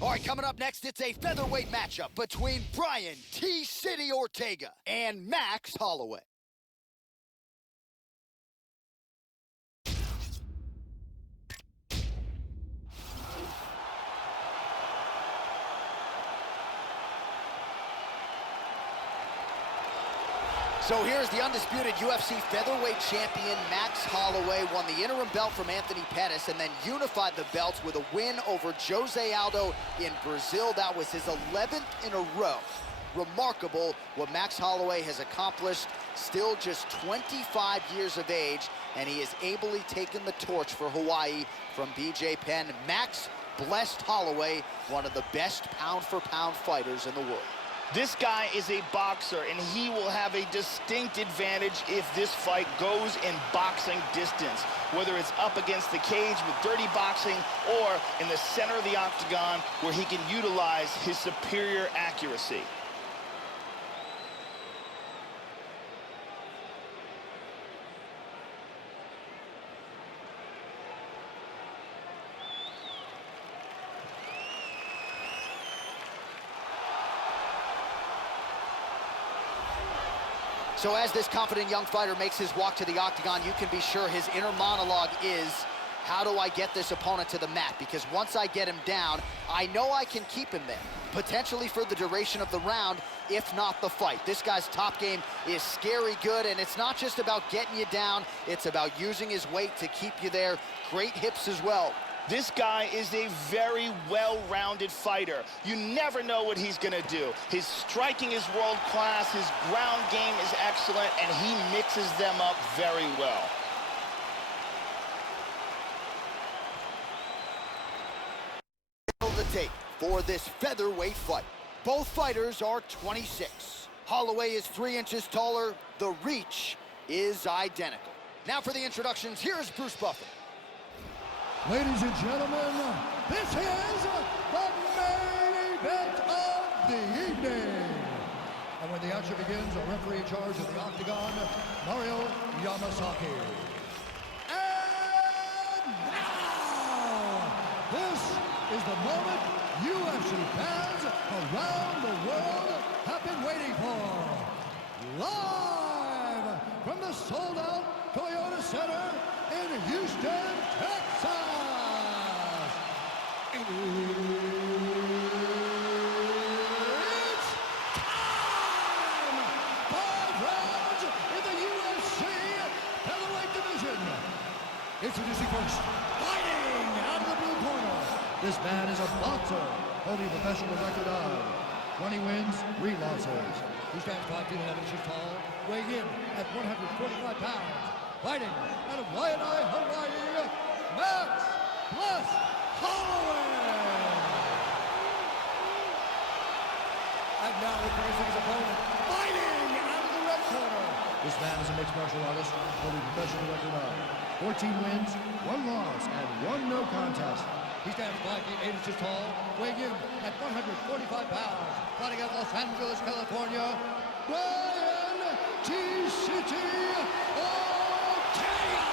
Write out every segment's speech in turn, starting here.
All right, coming up next, it's a featherweight matchup between Brian T-City Ortega and Max Holloway. So here's the undisputed UFC featherweight champion, Max Holloway, won the interim belt from Anthony Pettis and then unified the belts with a win over Jose Aldo in Brazil. That was his 11th in a row. Remarkable what Max Holloway has accomplished, still just 25 years of age, and he has ably taken the torch for Hawaii from BJ Penn. Max blessed Holloway, one of the best pound-for-pound fighters in the world. This guy is a boxer, and he will have a distinct advantage if this fight goes in boxing distance, whether it's up against the cage with dirty boxing or in the center of the octagon where he can utilize his superior accuracy. So as this confident young fighter makes his walk to the octagon, you can be sure his inner monologue is, how do I get this opponent to the mat? Because once I get him down, I know I can keep him there, potentially for the duration of the round, if not the fight. This guy's top game is scary good, and it's not just about getting you down, it's about using his weight to keep you there. Great hips as well. This guy is a very well-rounded fighter. You never know what he's gonna do. His striking is world-class, his ground game is excellent, and he mixes them up very well. The tape for this featherweight fight. Both fighters are 26. Holloway is 3 inches taller. The reach is identical. Now for the introductions, here's Bruce Buffer. Ladies and gentlemen, this is the main event of the evening. And when the action begins, a referee in charge of the octagon, Mario Yamasaki. And now, this is the moment UFC fans around the world have been waiting for. Live from the sold-out Toyota Center in Houston, Texas. It's time! 5 rounds in the UFC featherweight division. Introducing first, fighting out of the blue corner. This man is a boxer, holding a professional record of 20 wins, 3 losses. He stands 5 feet 11 inches tall, weighing in at 145 pounds. Fighting out of Waianae, Hawaii, Max Bless Holloway. And now introducing his opponent, fighting out of the red corner. This man is a mixed martial artist, holding a professional record of 14 wins, 1 loss, and 1 no contest. He stands 5 feet 8 inches tall, weighing in at 145 pounds. Fighting out of Los Angeles, California, Brian T-City Ortega.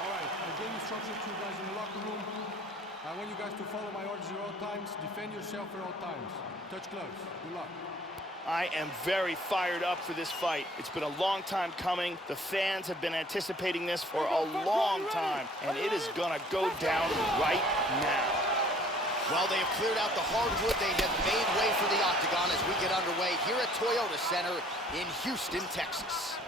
All right, I gave instructions to you guys in the locker room. I want you guys to follow my orders at all times. Defend yourself at all times. Touch gloves. Good luck. I am very fired up for this fight. It's been a long time coming. The fans have been anticipating this for a long time, and it is gonna go down right now. Well, they have cleared out the hardwood. They have made way for the octagon as we get underway here at Toyota Center in Houston, Texas.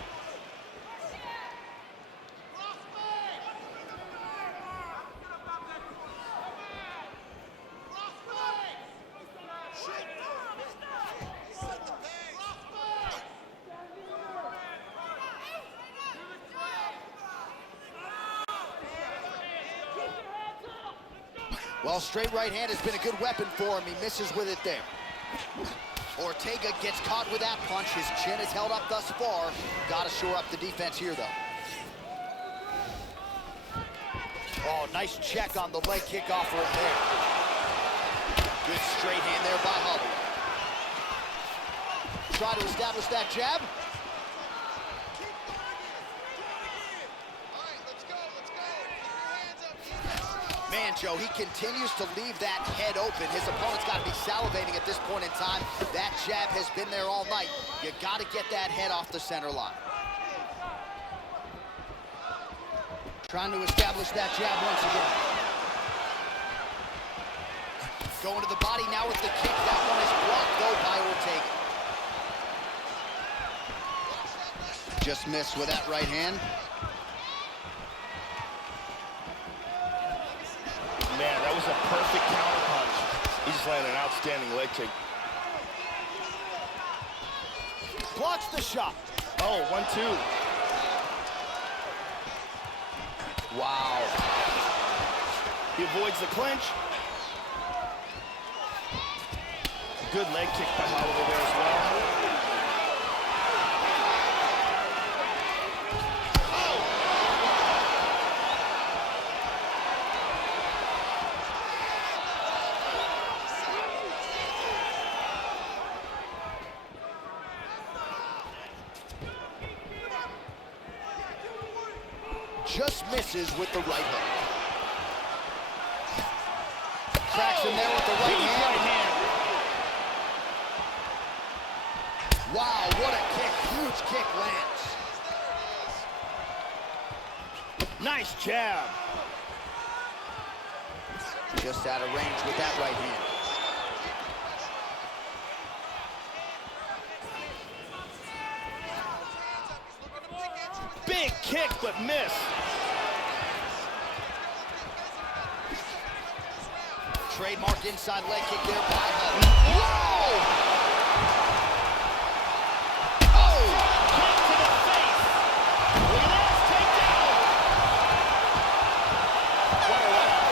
Well, straight right hand has been a good weapon for him. He misses with it there. Ortega gets caught with that punch. His chin is held up thus far. Got to shore up the defense here, though. Oh, nice check on the leg kickoff right there. Good straight hand there by Holloway. Try to establish that jab. Man, Joe, he continues to leave that head open. His opponent's got to be salivating at this point in time. That jab has been there all night. You got to get that head off the center line. Trying to establish that jab once again. Going to the body now with the kick. That one is blocked, though, by Ortega. Just missed with that right hand. Man, that was a perfect counter punch. He just landed an outstanding leg kick. Blocks the shot. Oh, 1-2. Wow. He avoids the clinch. Good leg kick by Holloway there as well. Just misses with the right hook. Cracks him there with the right hand. Wow, what a kick. Huge kick lands. Nice jab. Just out of range with that right hand. Big kick, but miss. Trademark inside leg kick there by Holloway. Whoa! Oh! Kick to the face. Look at this takedown. What a round.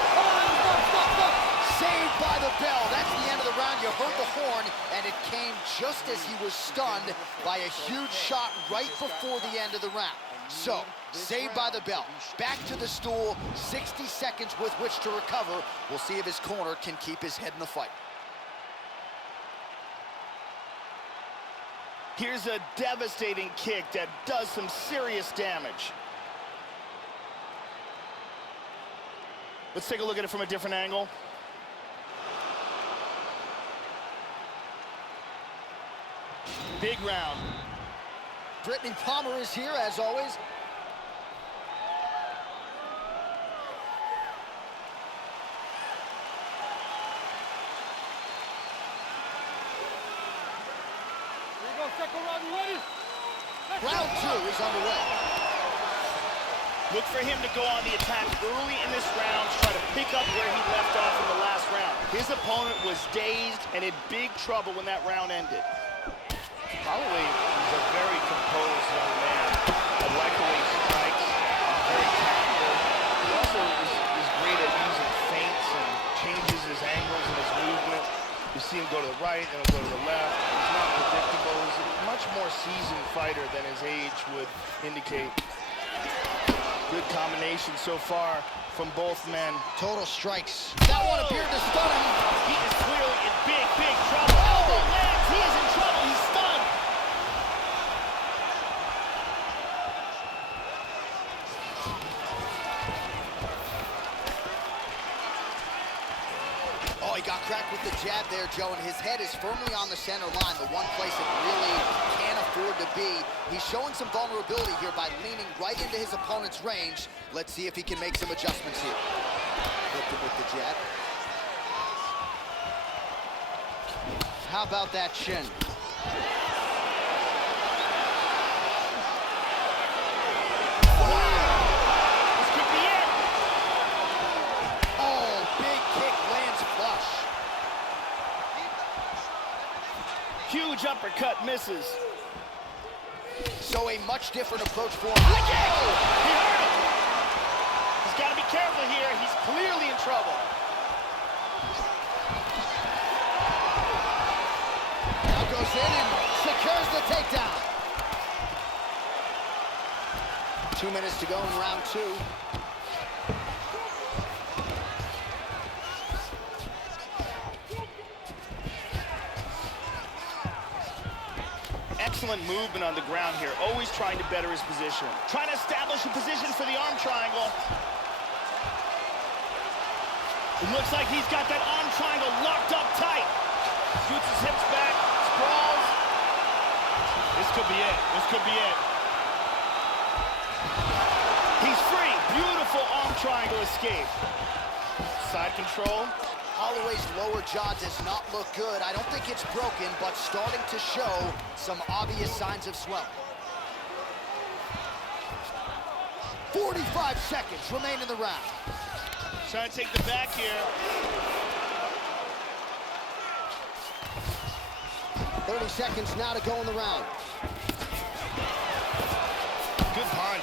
Saved by the bell. That's the end of the round. You heard the horn, and it came just as he was stunned by a huge shot right before the end of the round. So, saved by the bell. Back to the stool, 60 seconds with which to recover. We'll see if his corner can keep his head in the fight. Here's a devastating kick that does some serious damage. Let's take a look at it from a different angle. Big round. Brittany Palmer is here, as always. Here you go, second round, you ready? Round 2 is underway. Look for him to go on the attack early in this round, try to pick up where he left off in the last round. His opponent was dazed and in big trouble when that round ended. Holloway is a very composed young man. I like the way he strikes. Very tactical. He also is great at using feints and changes his angles and his movement. You see him go to the right and he'll go to the left. He's not predictable. He's a much more seasoned fighter than his age would indicate. Good combination so far from both men. Total strikes. That one appeared to stun him. He is clearly in big, big trouble. Elbow lands. He is in trouble. He's stunned. Oh, he got cracked with the jab there, Joe, and his head is firmly on the center line, the one place it really can't afford to be. He's showing some vulnerability here by leaning right into his opponent's range. Let's see if he can make some adjustments here. Flipped him with the jab. How about that shin? This could be it. Oh, big kick lands flush. Huge uppercut misses. So a much different approach for him. He hurt him. He's got to be careful here. He's clearly in trouble. Now goes in and secures the takedown. 2 minutes to go in round 2. Excellent movement on the ground here, always trying to better his position. Trying to establish a position for the arm triangle. It looks like he's got that arm triangle locked up tight. Scoots his hips back, sprawls. This could be it. This could be it. He's free. Beautiful arm triangle escape. Side control. Holloway's lower jaw does not look good. I don't think it's broken, but starting to show some obvious signs of swelling. 45 seconds remain in the round. Trying to take the back here. 30 seconds now to go in the round. Good punch.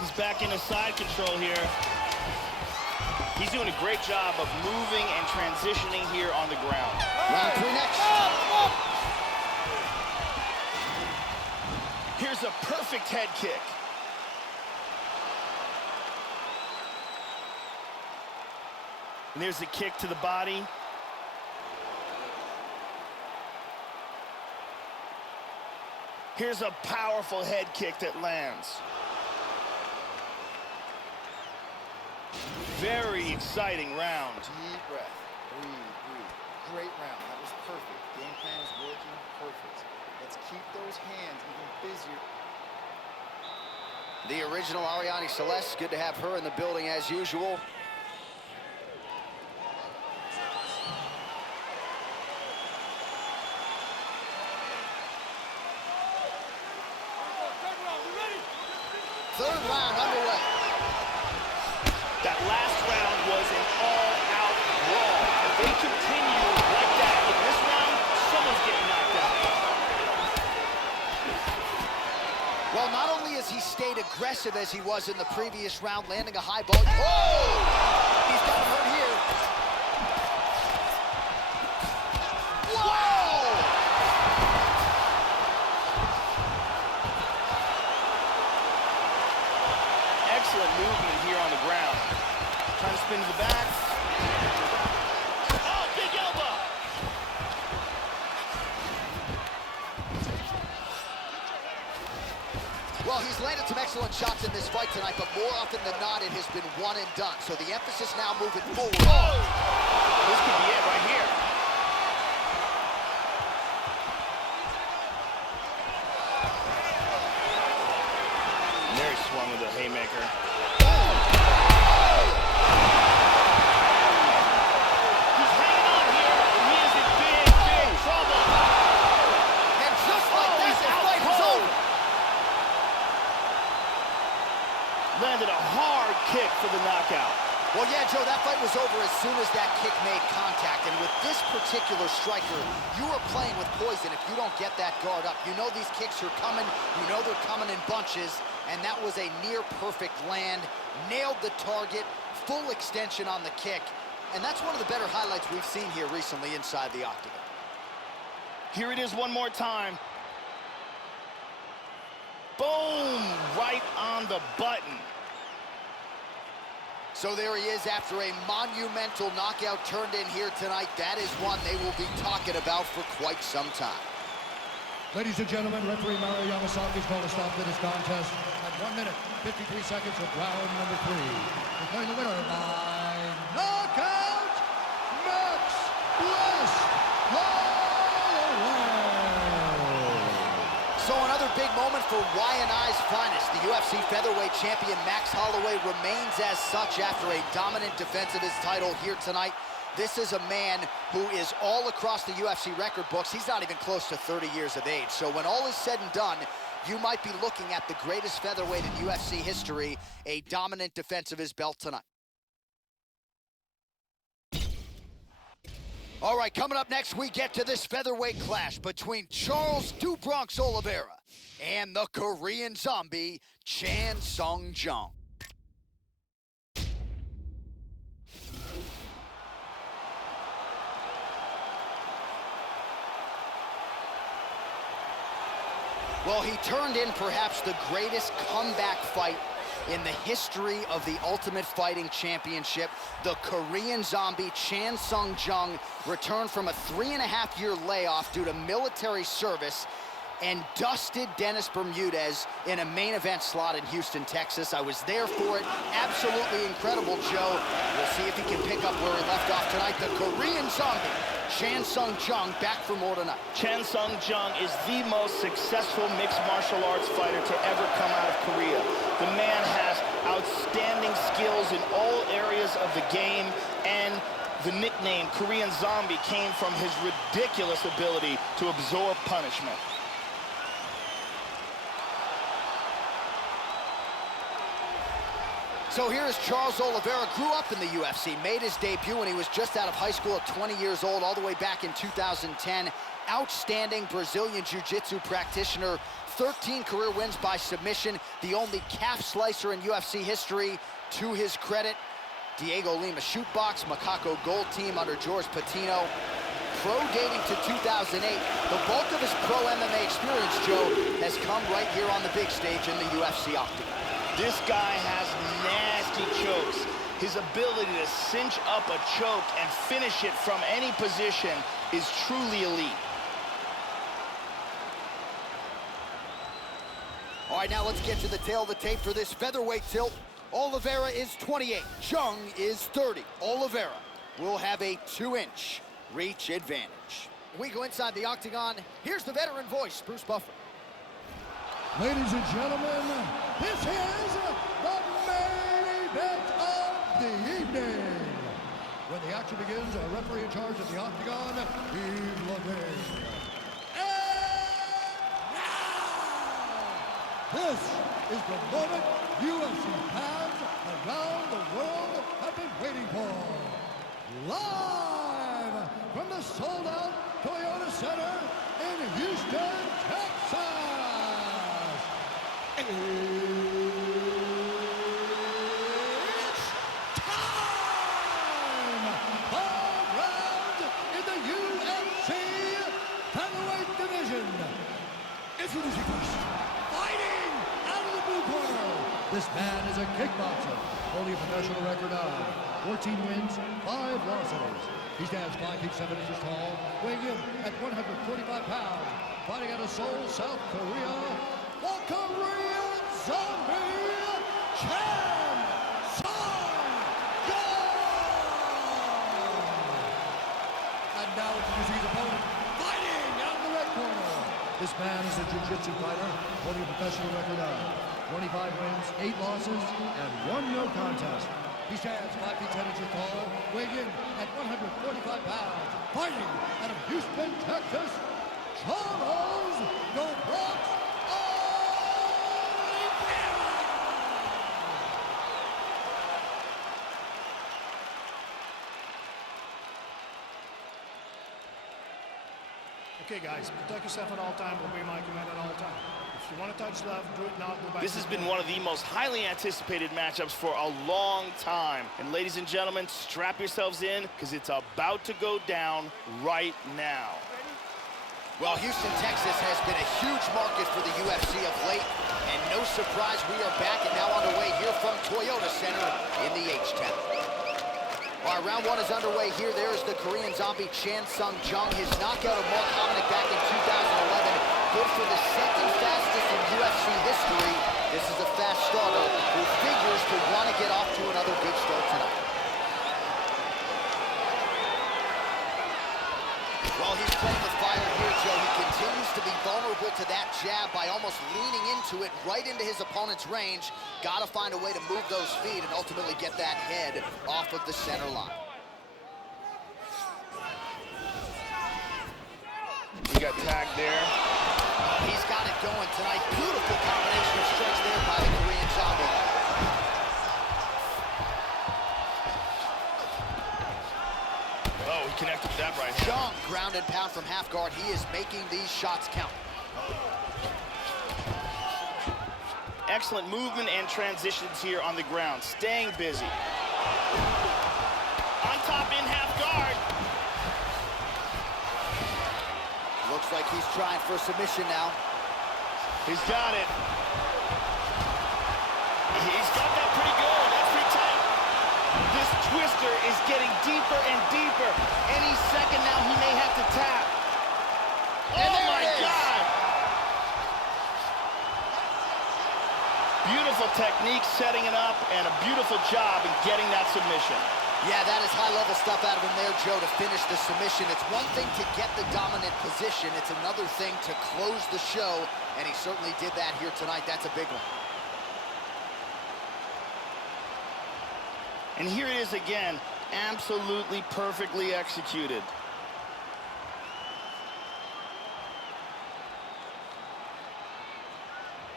He's back into side control here. He's doing a great job of moving and transitioning here on the ground. Round 3 next. Here's a perfect head kick. And there's a kick to the body. Here's a powerful head kick that lands. Very exciting round. Deep breath. Breathe, breathe. Great round. That was perfect. Game plan is working perfect. Let's keep those hands even busier. The original Ariane Celeste. Good to have her in the building as usual. Third round underway. That last round was an all-out brawl. If they continue like that in this round, someone's getting knocked out. Well, not only has he stayed aggressive as he was in the previous round, landing a high ball. Oh! He's got him hurt here. Whoa! Excellent movement here on the ground. Trying to spin to the back. Oh, big elbow! Well, he's landed some excellent shots in this fight tonight, but more often than not, it has been one and done. So the emphasis now moving forward. Oh! This could be it right here. And there he swung with a haymaker. He's hanging on here, and he is in big, big trouble. And just like that, the fight is over. Landed a hard kick for the knockout. Well, yeah, Joe, that fight was over as soon as that kick made contact. And with this particular striker, you are playing with poison if you don't get that guard up. You know these kicks are coming. You know they're coming in bunches. And that was a near-perfect land. Nailed the target. Full extension on the kick. And that's one of the better highlights we've seen here recently inside the octagon. Here it is one more time. Boom! Right on the button. So there he is after a monumental knockout turned in here tonight. That is one they will be talking about for quite some time. Ladies and gentlemen, referee Mario Yamasaki is going to stop this contest at 1 minute, 53 seconds of round number 3. Declaring the winner by knockout, Max Bliss Holloway. So another big moment for Y&I's finest. The UFC featherweight champion Max Holloway remains as such after a dominant defense of his title here tonight. This is a man who is all across the UFC record books. He's not even close to 30 years of age. So when all is said and done, you might be looking at the greatest featherweight in UFC history, a dominant defense of his belt tonight. All right, coming up next, we get to this featherweight clash between Charles "Du Bronx" Oliveira and the Korean zombie, Chan Sung Jung. Well, he turned in perhaps the greatest comeback fight in the history of the Ultimate Fighting Championship. The Korean zombie Chan Sung Jung returned from a 3.5-year layoff due to military service and dusted Dennis Bermudez in a main event slot in Houston, Texas. I was there for it. Absolutely incredible, Joe. We'll see if he can pick up where he left off tonight. The Korean zombie, Chan Sung Jung, back for more tonight. Chan Sung Jung is the most successful mixed martial arts fighter to ever come out of Korea. The man has outstanding skills in all areas of the game, and the nickname Korean Zombie came from his ridiculous ability to absorb punishment. So here is Charles Oliveira, grew up in the UFC, made his debut when he was just out of high school at 20 years old, all the way back in 2010. Outstanding Brazilian Jiu-Jitsu practitioner, 13 career wins by submission, the only calf slicer in UFC history. To his credit, Diego Lima shootbox, Macaco Gold Team under George Patino. Pro dating to 2008. The bulk of his pro MMA experience, Joe, has come right here on the big stage in the UFC octagon. This guy has nasty chokes. His ability to cinch up a choke and finish it from any position is truly elite. All right, now let's get to the tail of the tape for this featherweight tilt. Oliveira is 28, Jung is 30. Oliveira will have a 2-inch reach advantage. We go inside the octagon. Here's the veteran voice, Bruce Buffer. Ladies and gentlemen, this is the main event of the evening. When the action begins, our referee in charge of the octagon, Yves Lavigne. And now, this is the moment UFC fans around the world have been waiting for. Live from the sold-out Toyota Center in Houston, Texas. It's time! 5 rounds in the UFC featherweight division. Introducing first, fighting out of the blue corner. This man is a kickboxer, holding a professional record of 14 wins, 5 losses. He stands 5 feet 7 inches tall, weighing in at 145 pounds, fighting out of Seoul, South Korea. The Korean Zombie, Chan Sung Jung! And now introducing his opponent, fighting out of the red corner. This man is a jiu-jitsu fighter, holding a professional record of 25 wins, 8 losses, and 1 no contest. He stands 5 feet 10 inches tall, weighing in at 145 pounds, fighting out of Houston, Texas, Charles "The Bronx" Okay, guys, protect yourself at all times. Obey my command at all times. If you want to touch left, do it now. Go back. This has been one of the most highly anticipated matchups for a long time. And ladies and gentlemen, strap yourselves in because it's about to go down right now. Well, Houston, Texas has been a huge market for the UFC of late, and no surprise we are back and now on the way here from Toyota Center in the H-Town. All right, round 1 is underway here. There's the Korean Zombie, Chan Sung Jung. His knockout of Mark Hominick back in 2011. Good for the second fastest in UFC history. This is a fast starter who figures to want to get off to another good start tonight. Well, he's playing with fire here, Joe. He continues to be vulnerable to that jab by almost leaning into it right into his opponent's range. Got to find a way to move those feet and ultimately get that head off of the center line. He got tagged there. He's got it going tonight. Beautiful combination of strikes there by the Korean Zombie. Oh, he connected with that right hand. Jung, ground and pound from half guard. He is making these shots count. Excellent movement and transitions here on the ground. Staying busy. On top in half guard. Looks like he's trying for a submission now. He's got it. He's got that pretty good. That's pretty tight. This twister is getting deeper and deeper. Any second now he may have to tap. Oh my God! Beautiful technique setting it up, and a beautiful job in getting that submission. Yeah, that is high-level stuff out of him there, Joe, to finish the submission. It's one thing to get the dominant position. It's another thing to close the show, and he certainly did that here tonight. That's a big one. And here it is again, absolutely perfectly executed.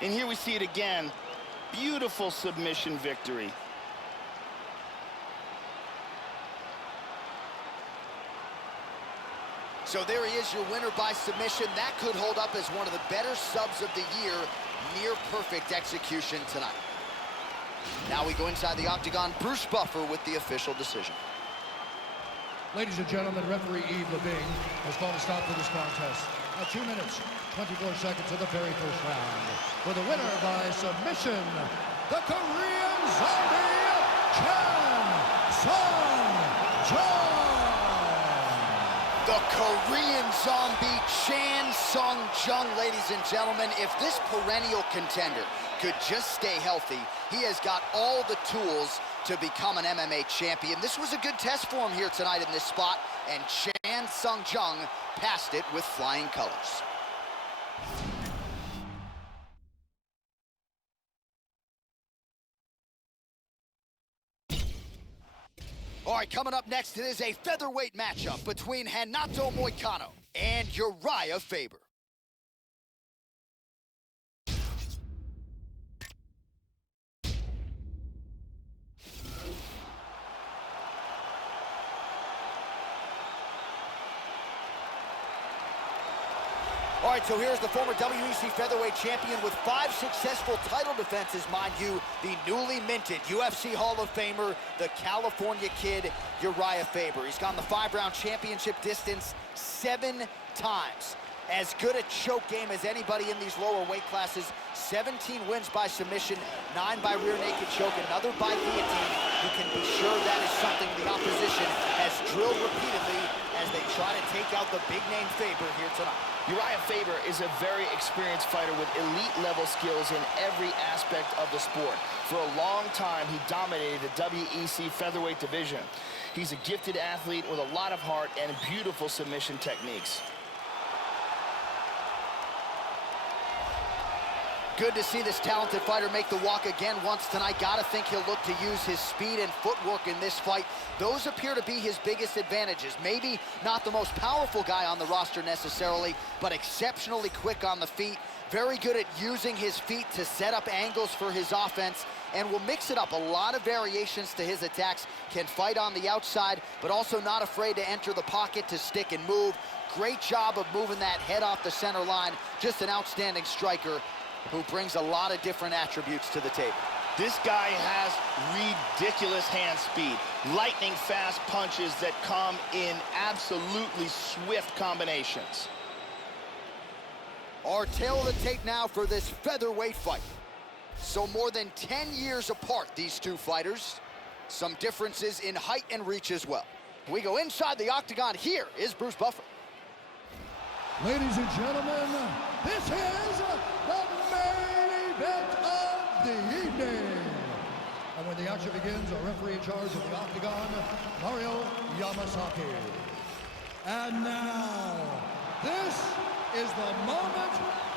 And here we see it again. Beautiful submission victory. So there he is, your winner by submission. That could hold up as one of the better subs of the year. Near perfect execution tonight. Now we go inside the octagon. Bruce Buffer with the official decision. Ladies and gentlemen, referee Yves Levine has called a stop to this contest at 2 minutes, 24 seconds of the very first round. For the winner by submission, the Korean Zombie, Chan Sung-jung. The Korean Zombie, Chan Sung-jung, ladies and gentlemen. If this perennial contender could just stay healthy, he has got all the tools to become an MMA champion. This was a good test for him here tonight in this spot, and Chan Sung-jung passed it with flying colors. All right, coming up next, it is a featherweight matchup between Renato Moicano and Uriah Faber. All right, so here's the former WEC featherweight champion with 5 successful title defenses, mind you, the newly minted UFC Hall of Famer, the California Kid, Uriah Faber. He's gone the 5-round championship distance 7 times. As good a choke game as anybody in these lower weight classes. 17 wins by submission, 9 by rear naked choke, another by guillotine. You can be sure that is something the opposition has drilled repeatedly as they try to take out the big-name Faber here tonight. Uriah Faber is a very experienced fighter with elite-level skills in every aspect of the sport. For a long time, he dominated the WEC featherweight division. He's a gifted athlete with a lot of heart and beautiful submission techniques. Good to see this talented fighter make the walk again once tonight. Gotta think he'll look to use his speed and footwork in this fight. Those appear to be his biggest advantages. Maybe not the most powerful guy on the roster necessarily, but exceptionally quick on the feet. Very good at using his feet to set up angles for his offense, and will mix it up. A lot of variations to his attacks. Can fight on the outside, but also not afraid to enter the pocket to stick and move. Great job of moving that head off the center line. Just an outstanding striker who brings a lot of different attributes to the table. This guy has ridiculous hand speed, lightning fast punches that come in absolutely swift combinations. Our tail of the tape now for this featherweight fight. So more than 10 years apart, these two fighters. Some differences in height and reach as well. We go inside the octagon. Here is Bruce Buffer. Ladies and gentlemen, this is the main event of the evening. And when the action begins, our referee in charge of the octagon, Mario Yamasaki. And now, this is the moment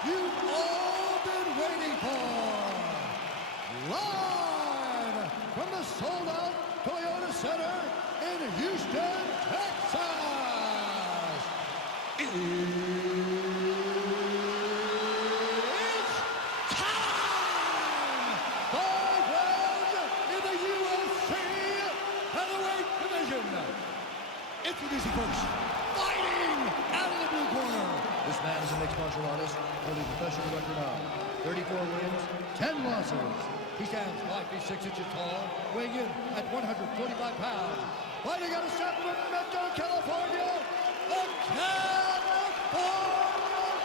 you've all been waiting for. Live from the sold-out Toyota Center in Houston, Texas. It's time! 5 rounds in the UFC featherweight division. Introducing first, fighting out of the blue corner. This man is a mixed martial artist, holding a professional record of 34 wins, 10 losses. He stands 5 feet 6 inches tall, weighing in at 145 pounds. Fighting out of Sacramento, California, the California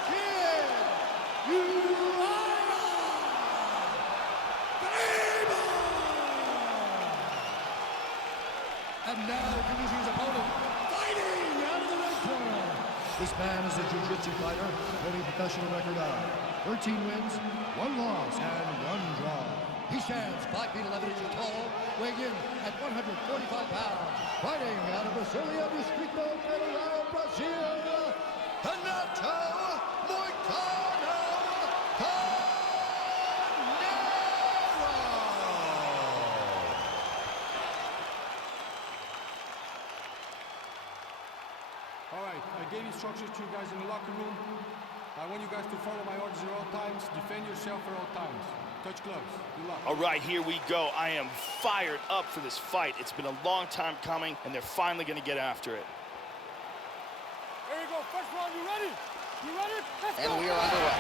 Kid, Uriah Faber! And now introducing his opponent, fighting out of the red corner. This man is a jiu-jitsu fighter, holding a professional record of 13 wins, 1 loss, and 1 draw. He stands 5 feet 11 inches tall, weighing in at 145 pounds. Fighting out of Brasilia, Distrito Federal, Brazil, Renato Moicano Carneiro. All right, I gave instructions to you guys in the locker room. I want you guys to follow my orders at all times, defend yourself at all times. Touch gloves. Good luck. All right, here we go. I am fired up for this fight. It's been a long time coming, and they're finally going to get after it. Here we go. First round, you ready? You ready? Let's And go. we are underway.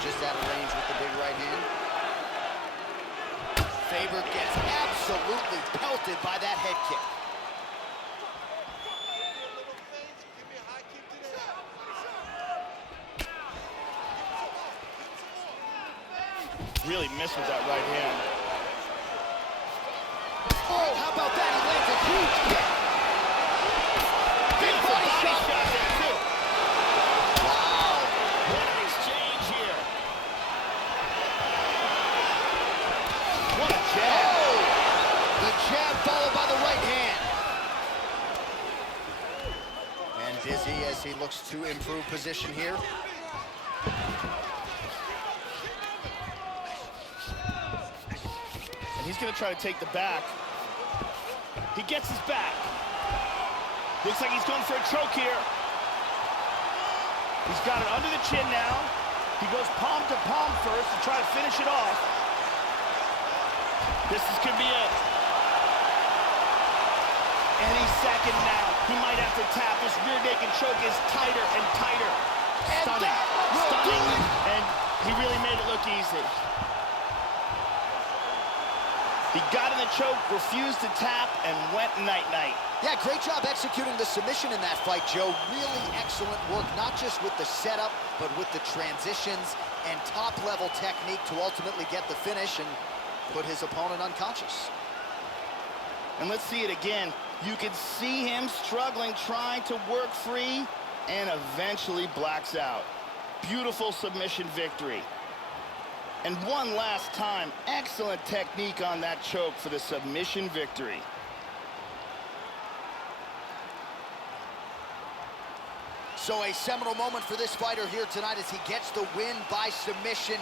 Just out of range with the big right hand. Faber gets absolutely pelted by that head kick. Really missed with that right hand. Oh, how about that? He lands a huge kick. Big body shot there, too. Wow. What an exchange here. What a jab. Oh, the jab followed by the right hand. And dizzy as he looks to improve position here. He's going to try to take the back. He gets his back. Looks like he's going for a choke here. He's got it under the chin now. He goes palm to palm first to try to finish it off. Could be it. Any second now, he might have to tap. This rear naked choke is tighter and tighter. Stunning. Stunning. And he really made it look easy. He got in the choke, refused to tap, and went night-night. Yeah, great job executing the submission in that fight, Joe. Really excellent work, not just with the setup, but with the transitions and top-level technique to ultimately get the finish and put his opponent unconscious. And let's see it again. You can see him struggling, trying to work free, and eventually blacks out. Beautiful submission victory. And one last time, excellent technique on that choke for the submission victory. So a seminal moment for this fighter here tonight as he gets the win by submission.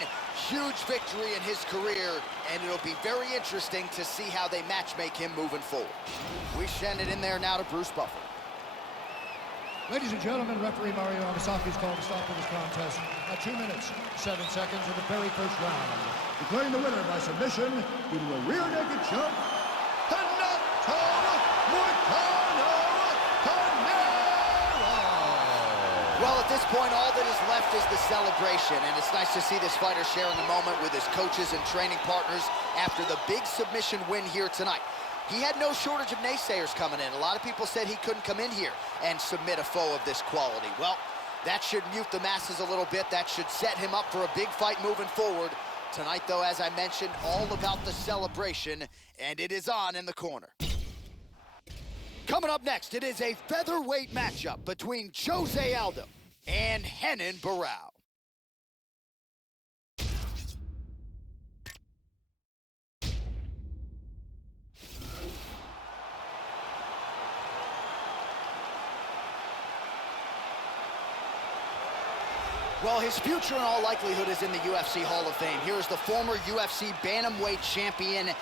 Huge victory in his career, and it'll be very interesting to see how they match-make him moving forward. We send it in there now to Bruce Buffer. Ladies and gentlemen, referee Mario Amasaki's called to stop for this contest at 2 minutes, 7 seconds of the very first round. Declaring the winner by submission due to a rear naked choke, Renato Moicano Carneiro. Well, at this point, all that is left is the celebration, and it's nice to see this fighter sharing a moment with his coaches and training partners after the big submission win here tonight. He had no shortage of naysayers coming in. A lot of people said he couldn't come in here and submit a foe of this quality. Well, that should mute the masses a little bit. That should set him up for a big fight moving forward. Tonight, though, as I mentioned, all about the celebration, and it is on in the corner. Coming up next, it is a featherweight matchup between Jose Aldo and Renan Barão. Well, his future in all likelihood is in the UFC Hall of Fame. Here is the former UFC bantamweight champion,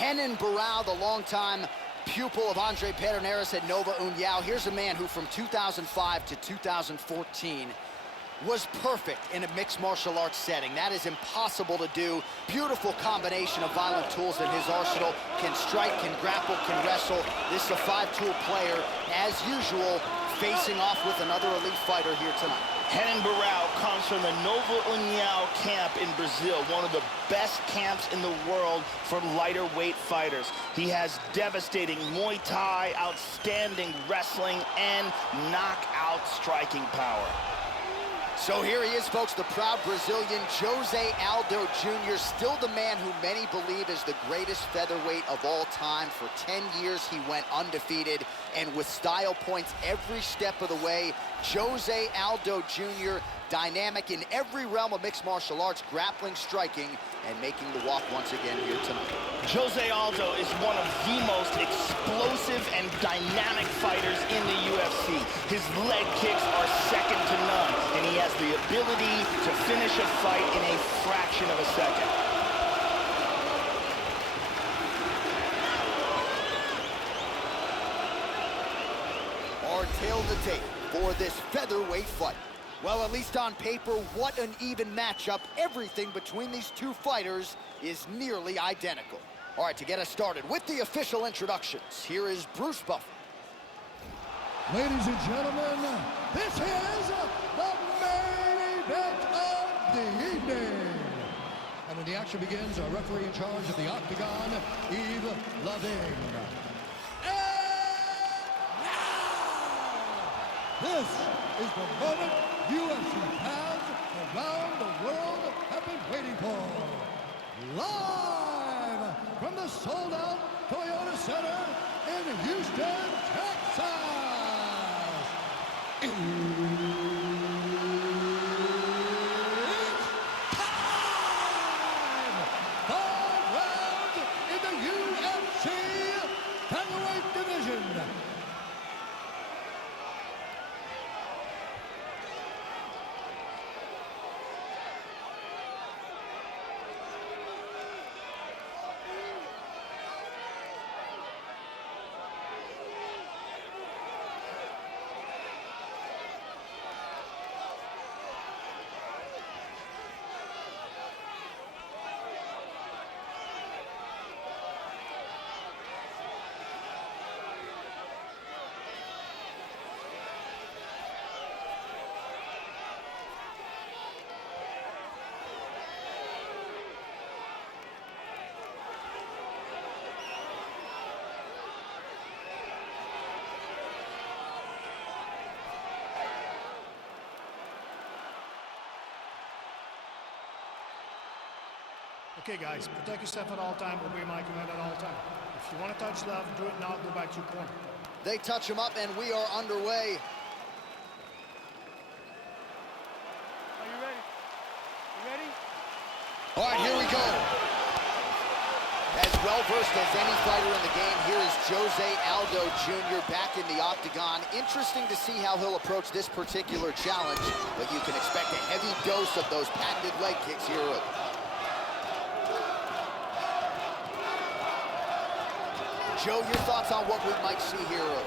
Renan Barão, the longtime pupil of Andre Pederneiras at Nova União. Here's a man who from 2005 to 2014 was perfect in a mixed martial arts setting. That is impossible to do. Beautiful combination of violent tools in his arsenal. Can strike, can grapple, can wrestle. This is a five-tool player, as usual, facing off with another elite fighter here tonight. Renan Barão comes from the Nova União camp in Brazil, one of the best camps in the world for lighter weight fighters. He has devastating Muay Thai, outstanding wrestling, and knockout striking power. So here he is, folks, the proud Brazilian Jose Aldo Jr., still the man who many believe is the greatest featherweight of all time. For 10 years, he went undefeated, and with style points every step of the way, Jose Aldo Jr. Dynamic in every realm of mixed martial arts, grappling, striking, and making the walk once again here tonight. Jose Aldo is one of the most explosive and dynamic fighters in the UFC. His leg kicks are second to none, and he has the ability to finish a fight in a fraction of a second. Our tale to tape for this featherweight fight. Well, at least on paper, what an even matchup. Everything between these two fighters is nearly identical. All right, to get us started with the official introductions, here is Bruce Buffer. Ladies and gentlemen, this is the main event of the evening. And when the action begins, our referee in charge of the Octagon, Yves Loving. This is the moment UFC fans around the world have been waiting for. Live from the sold-out Toyota Center in Houston, Texas. It's time! 5 rounds in the UFC featherweight division. Okay, guys, protect yourself at all time, obey my command at all time. If you want to touch left, do it now, go back to your corner. They touch him up, and we are underway. Are you ready? You ready? All right, here we go. As well-versed as any fighter in the game, here is Jose Aldo Jr. back in the octagon. Interesting to see how he'll approach this particular challenge, but you can expect a heavy dose of those patented leg kicks here early. Joe, your thoughts on what we might see here early?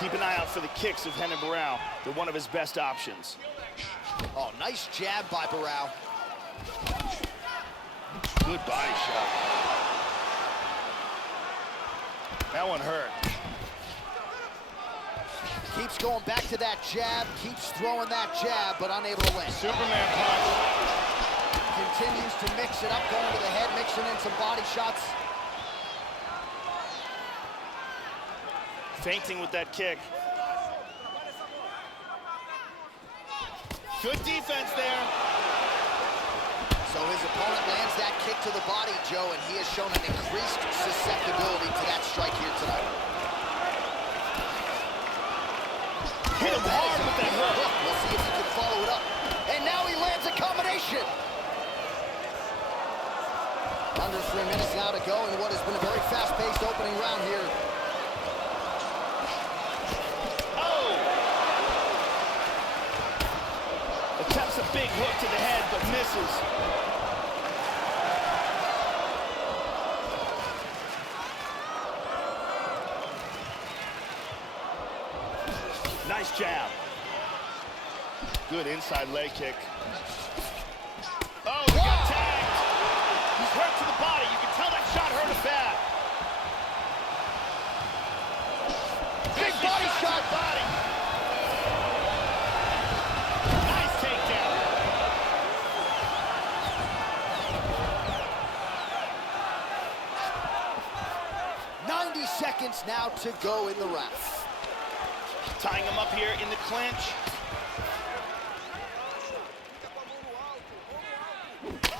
Keep an eye out for the kicks of Renan Barão. They're one of his best options. Oh, nice jab by Barão. Good body shot. That one hurt. Keeps going back to that jab, keeps throwing that jab, but unable to win. Superman punch. Continues to mix it up, going to the head, mixing in some body shots. Feinting with that kick. Good defense there. So his opponent lands that kick to the body, Joe, and he has shown an increased susceptibility to that strike here tonight. Hit him hard with that hook. We'll see if he can follow it up. And now he lands a combination. Under 3 minutes now to go in what has been a very fast-paced opening round here. Attempts a big hook to the head, but misses. Nice jab. Good inside leg kick. Oh, he got tagged. He's hurt to the body. You can tell that shot hurt him bad. Big body shot. Body. Seconds now to go in the round. Tying him up here in the clinch.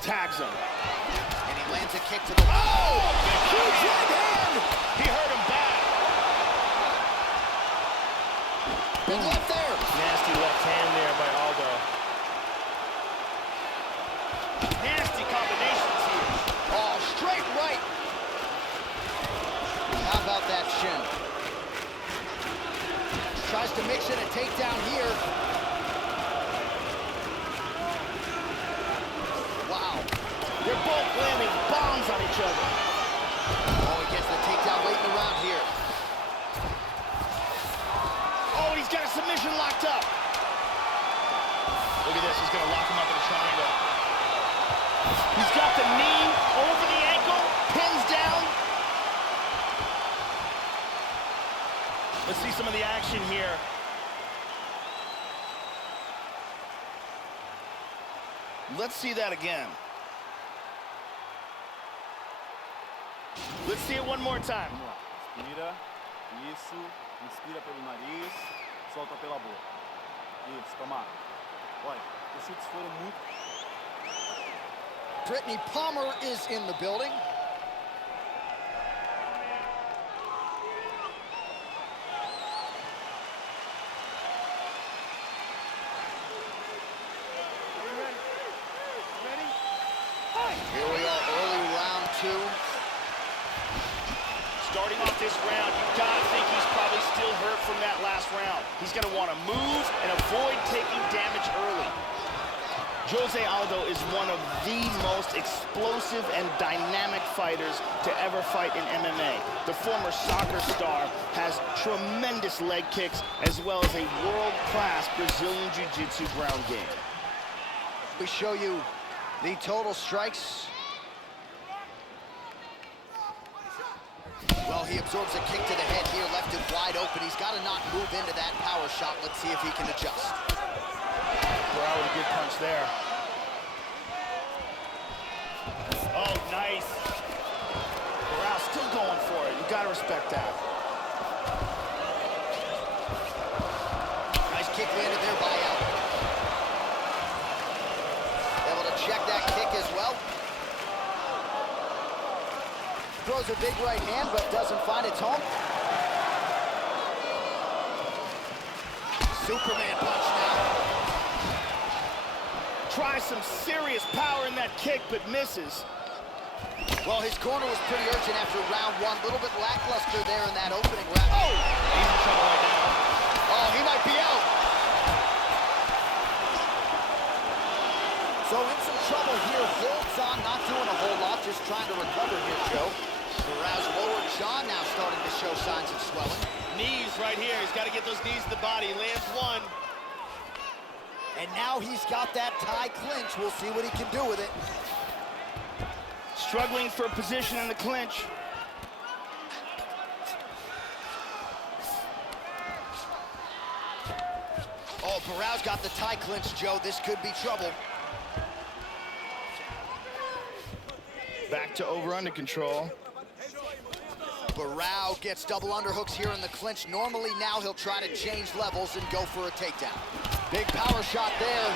Tags him. And he lands a kick to the... Oh! Huge right hand! He hurt him bad. Big left there. Nasty left hand there by Aldo. tries to mix in a takedown here. Wow. They're both landing bombs on each other. Oh, he gets the takedown late in the round here. Oh, he's got a submission locked up. Look at this, he's gonna lock him up in a triangle. He's got the knee over the ankle, pins down. Let's see some of the action here. Let's see that again. Let's see it one more time. Inspira, isso, inspira pelo nariz, solta pela boca. Isso, tomara. Olha, os chutes foram muito... Brittany Palmer is in the building. Here we are, early round 2. Starting off this round, you gotta think he's probably still hurt from that last round. He's gonna want to move and avoid taking damage early. Jose Aldo is one of the most explosive and dynamic fighters to ever fight in MMA. The former soccer star has tremendous leg kicks as well as a world-class Brazilian Jiu-Jitsu ground game. We show you the total strikes. Well, he absorbs a kick to the head here, left it wide open. He's got to not move into that power shot. Let's see if he can adjust. Wow, with a good punch there. Oh, nice. Corral still going for it. You got to respect that. Nice kick landed there by Aldo. Able to check that kick as well. Throws a big right hand, but doesn't find its home. Superman punch now. Tries some serious power in that kick, but misses. Well, his corner was pretty urgent after round 1. A little bit lackluster there in that opening round. Oh! He's in trouble right now. Oh, he might be out. So in some trouble here, holds on, not doing a whole lot, just trying to recover here, Joe. Corral's lower jaw now starting to show signs of swelling. Knees right here. He's got to get those knees to the body. He lands one. And now he's got that tie clinch. We'll see what he can do with it. Struggling for position in the clinch. Oh, Corral's got the tie clinch, Joe. This could be trouble. Back to over-under control. Barao gets double underhooks here in the clinch. Normally now he'll try to change levels and go for a takedown. Big power shot there.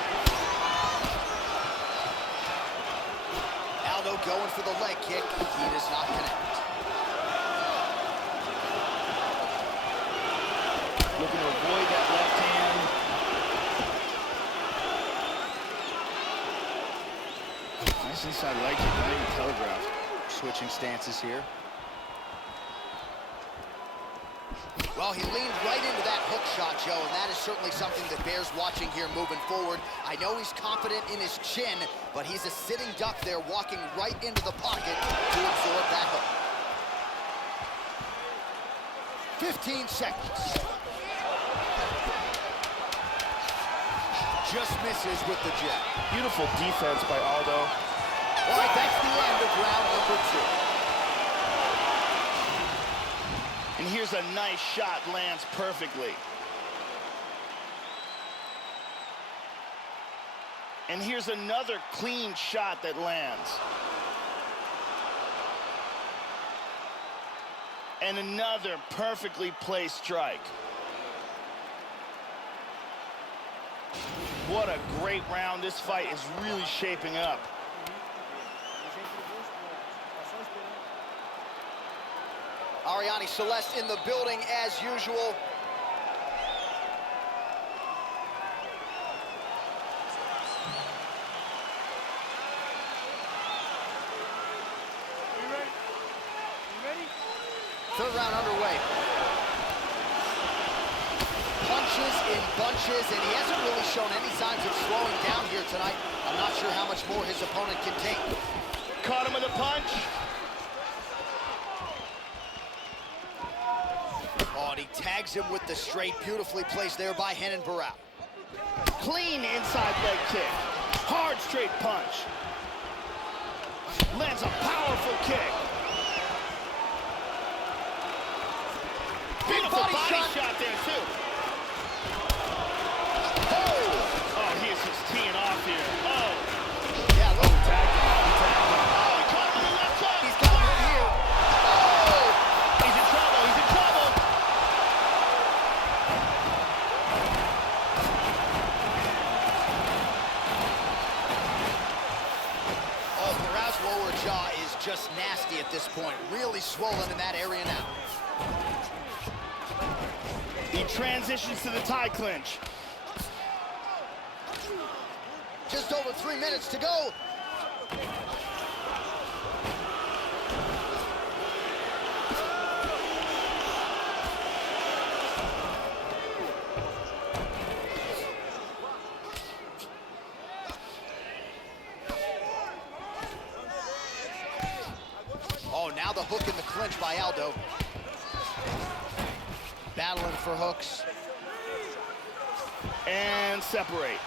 Aldo going for the leg kick. He does not connect. Looking to avoid that left hand. Nice inside leg kick, not even telegraphed. Switching stances here. Well, he leaned right into that hook shot, Joe, and that is certainly something that bears watching here moving forward. I know he's confident in his chin, but he's a sitting duck there, walking right into the pocket to absorb that hook. 15 seconds. Just misses with the jab. Beautiful defense by Aldo. All right, that's the end of round number 2. And here's a nice shot, lands perfectly. And here's another clean shot that lands. And another perfectly placed strike. What a great round. This fight is really shaping up. Ariane Celeste in the building as usual. Third round underway. Punch punches in bunches, and he hasn't really shown any signs of slowing down here tonight. I'm not sure how much more his opponent can take. Caught him with a punch. Oh, and he tags him with the straight. Beautifully placed there by Renan Barão. Clean inside leg kick. Hard straight punch. Lands a powerful kick. Beautiful body shot there, too. Oh, he is just teeing off here. Oh. Yeah, look. He tagged him. Oh, he caught him with a left hook. He's got him here. Oh! He's in trouble. He's in trouble. Oh, Barão's lower jaw is just nasty at this point. Really swollen in that area now. He transitions to the tie clinch. Just over 3 minutes to go. Oh, now the hook in the clinch by Aldo. Battling for hooks. And separate.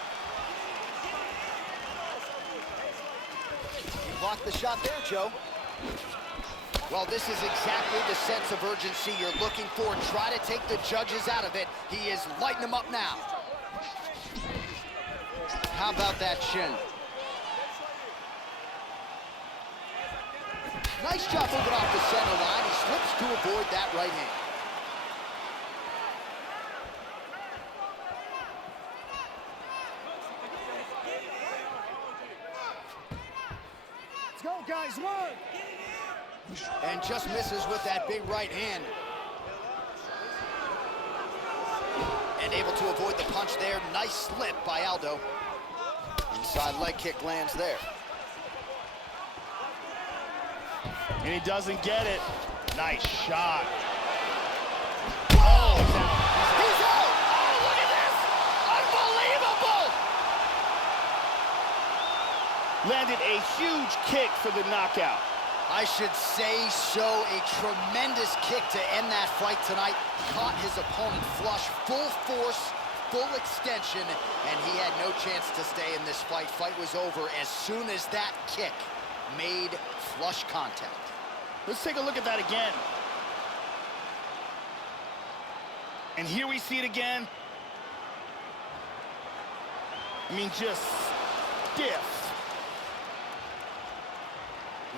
You blocked the shot there, Joe. Well, this is exactly the sense of urgency you're looking for. Try to take the judges out of it. He is lighting them up now. How about that shin? Nice job moving off the center line. He slips to avoid that right hand. Let's go, guys, work! And just misses with that big right hand. And able to avoid the punch there. Nice slip by Aldo. Inside leg kick lands there. And he doesn't get it. Nice shot. Oh, he's out. He's out! Oh, look at this! Unbelievable! Landed a huge kick for the knockout. I should say so. A tremendous kick to end that fight tonight. Caught his opponent flush, full force, full extension, and he had no chance to stay in this fight. Fight was over as soon as that kick made flush contact. Let's take a look at that again. And here we see it again. I mean, just stiff.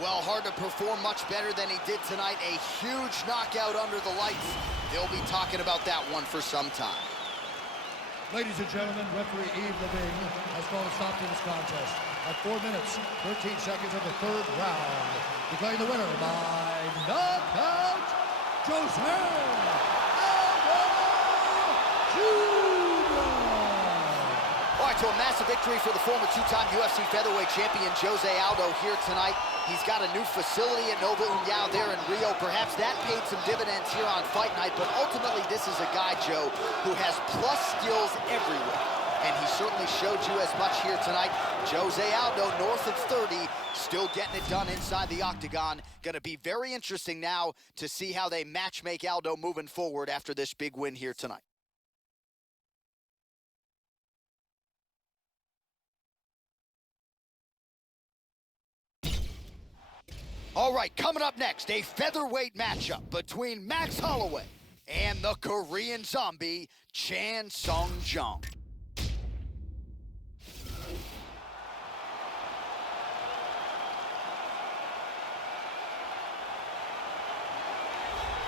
Well, hard to perform much better than he did tonight. A huge knockout under the lights. They'll be talking about that one for some time. Ladies and gentlemen, referee Yves Levine has called a stop to this contest at 4 minutes, 13 seconds of the third round. Declaring the winner by knockout, Jose Aldo Jr. All right, so a massive victory for the former two-time UFC featherweight champion Jose Aldo here tonight. He's got a new facility at Nova União there in Rio. Perhaps that paid some dividends here on fight night, but ultimately this is a guy, Joe, who has plus skills everywhere. And he certainly showed you as much here tonight. Jose Aldo, north of 30, still getting it done inside the octagon. Gonna be very interesting now to see how they match-make Aldo moving forward after this big win here tonight. All right, coming up next, a featherweight matchup between Max Holloway and the Korean zombie, Chan Sung Jung.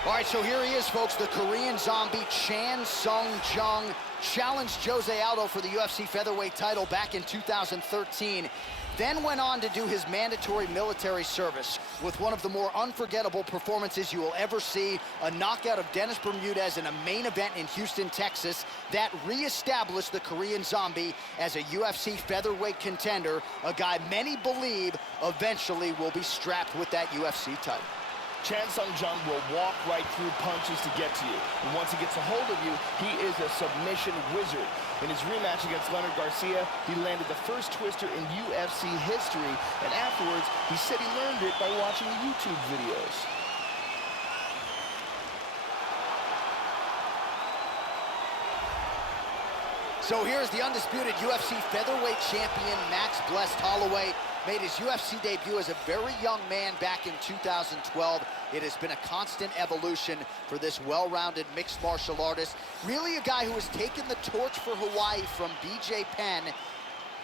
All right, so here he is, folks. The Korean zombie, Chan Sung Jung, challenged Jose Aldo for the UFC featherweight title back in 2013. Then went on to do his mandatory military service with one of the more unforgettable performances you will ever see, a knockout of Dennis Bermudez in a main event in Houston, Texas, that reestablished the Korean zombie as a UFC featherweight contender, a guy many believe eventually will be strapped with that UFC title. Chan Sung-jung will walk right through punches to get to you. And once he gets a hold of you, he is a submission wizard. In his rematch against Leonard Garcia, he landed the first twister in UFC history, and afterwards, he said he learned it by watching YouTube videos. So here's the undisputed UFC featherweight champion, Max Blessed Holloway. Made his UFC debut as a very young man back in 2012. It has been a constant evolution for this well-rounded mixed martial artist. Really a guy who has taken the torch for Hawaii from BJ Penn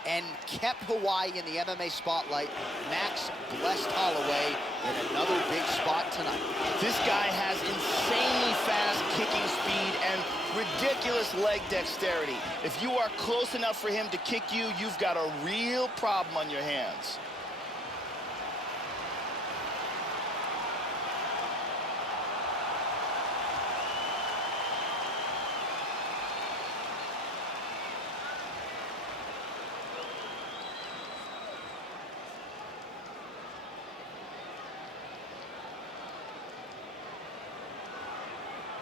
and kept Hawaii in the MMA spotlight. Max Blessed Holloway in another big spot tonight. This guy has insanely fast kicking speed and ridiculous leg dexterity. If you are close enough for him to kick you, you've got a real problem on your hands.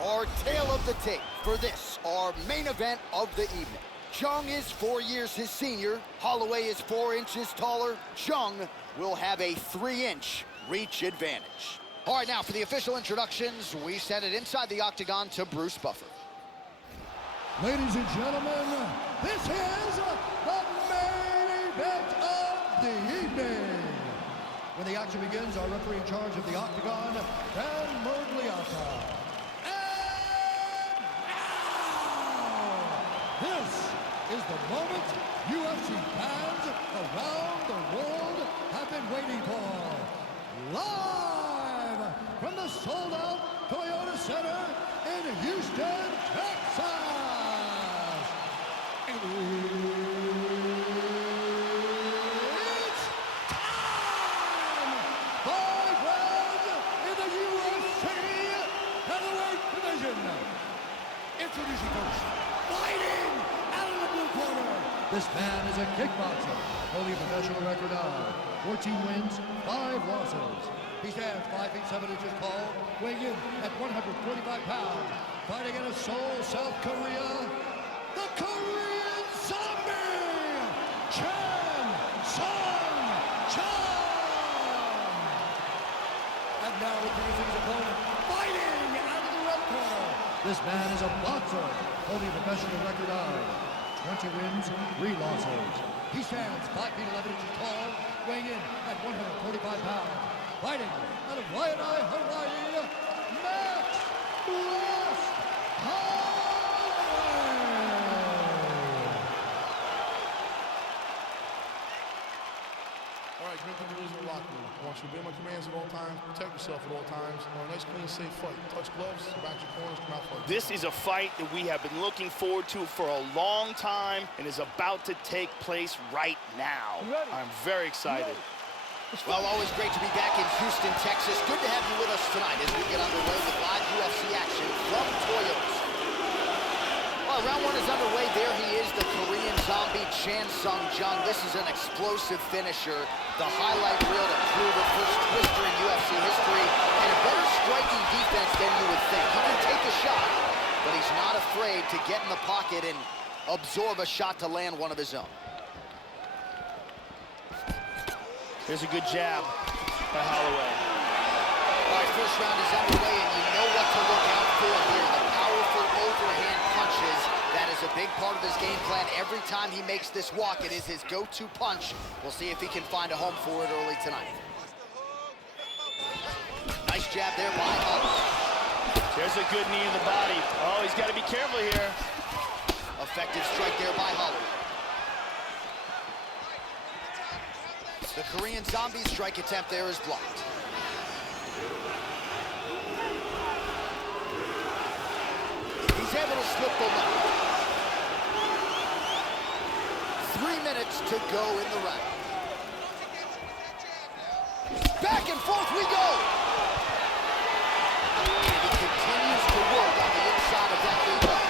Our tale of the tape for this, our main event of the evening. Jung is 4 years his senior. Holloway is 4 inches taller. Jung will have a 3-inch reach advantage. All right, now for the official introductions, we send it inside the octagon to Bruce Buffer. Ladies and gentlemen, this is the main event of the evening. When the action begins, our referee in charge of the octagon, Dan Mergliata. This is the moment UFC fans around the world have been waiting for. Live from the sold-out Toyota Center in Houston, Texas. It's time! 5 rounds in the UFC heavyweight division. Introducing first, fighting out of the blue corner. This man is a kickboxer, holding a professional record of 14 wins, 5 losses. He stands 5 feet 7 inches tall, weighing in at 145 pounds. Fighting out of Seoul, South Korea, the Korean Zombie, Chan Sung-jung. And now introducing his opponent, fighting out of the red corner. This man is a boxer, holding a professional record of 20 wins, 3 losses. He stands 5 feet 11 inches tall, weighing in at 145 pounds. Fighting out of Waianae, Hawaii, Max Blessed Holloway. All right, make the rules in the locker room. I want you to obey my commands at all times, protect yourself at all times. I want a nice, clean, safe fight. Touch gloves, back your corners, come out fight. This is a fight that we have been looking forward to for a long time and is about to take place right now. I'm very excited. Well, always great to be back in Houston, Texas. Good to have you with us tonight as we get underway with live UFC action from Toyotas. Well, round 1 is underway. There he is, the Korean Zombie, Chan Sung-jung. This is an explosive finisher. The highlight reel to prove it, first twister in UFC history, and a better striking defense than you would think. He can take a shot, but he's not afraid to get in the pocket and absorb a shot to land one of his own. There's a good jab by Holloway. All right, first round is underway, and you know what to look out for here. The powerful overhand punches. That is a big part of his game plan. Every time he makes this walk, it is his go-to punch. We'll see if he can find a home for it early tonight. Nice jab there by Holloway. There's a good knee in the body. Oh, he's got to be careful here. Effective strike there by Holloway. The Korean Zombie strike attempt there is blocked. He's able to slip the left. 3 minutes to go in the round. Back and forth we go. And he continues to work on the inside of that lead leg.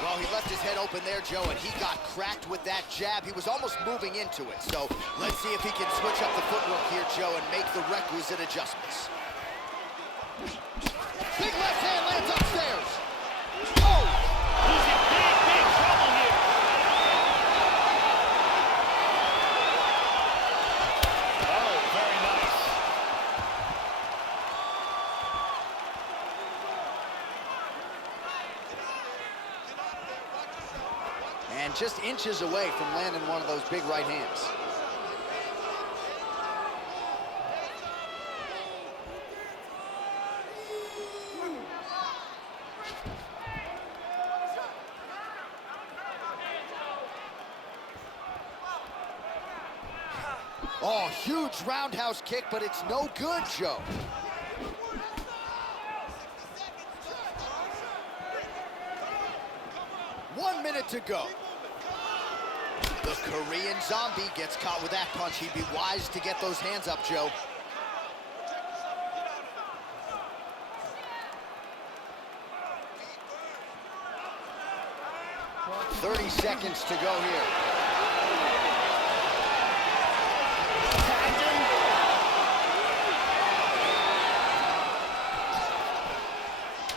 Well, he left his head open there, Joe, and he got cracked with that jab. He was almost moving into it. So let's see if he can switch up the footwork here, Joe, and make the requisite adjustments. Big left hand lands upstairs. Oh! He's in big trouble here. Oh, very nice. And just inches away from landing one of those big right hands. Oh, huge roundhouse kick, but it's no good, Joe. One minute to go. The Korean Zombie gets caught with that punch. He'd be wise to get those hands up, Joe. "30 seconds to go here.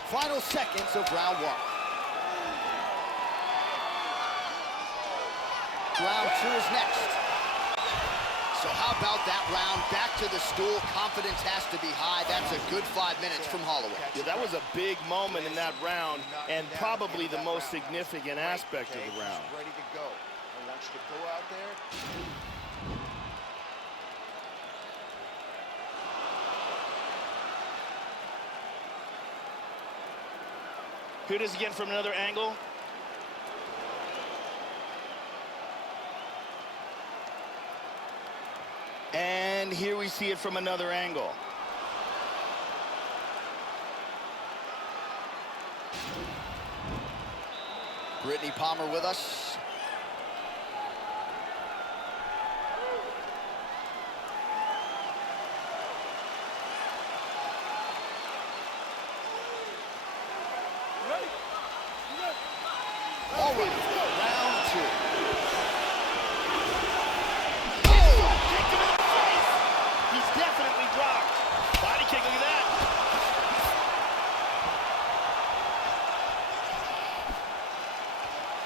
Final seconds of round one. Round two is next. So how about that round? Back to the stool. Confidence has to be high. That's a good 5 minutes from Holloway. Yeah, that was a big moment in that round, and probably the most significant aspect of the round. Ready to go. I want you to go out there. Here it is again from another angle. And here we see it from another angle. Brittany Palmer with us. All right, round two. Kicked him in the face. He's definitely dropped. Body kick, look at that.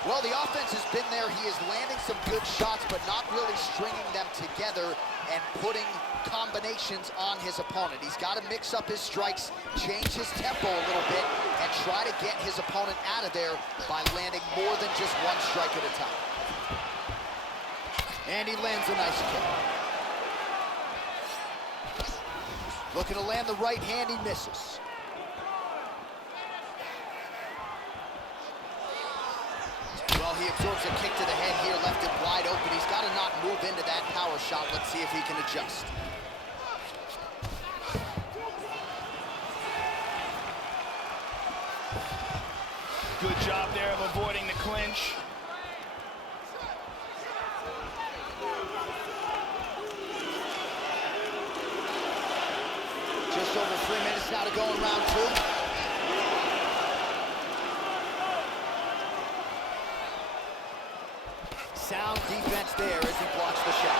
Well, the offense has been there. He is landing some good shots, but not really stringing them together and putting combinations on his opponent. He's got to mix up his strikes, change his tempo a little bit, and try to get his opponent out of there by landing more than just one strike at a time. And he lands a nice kick. Looking to land the right hand, he misses. Well, he absorbs a kick to the head here, left it wide open. He's got to not move into that power shot. Let's see if he can adjust. Good job there of avoiding the clinch. Just over 3 minutes now to go in round two. Sound defense there as he blocks the shot.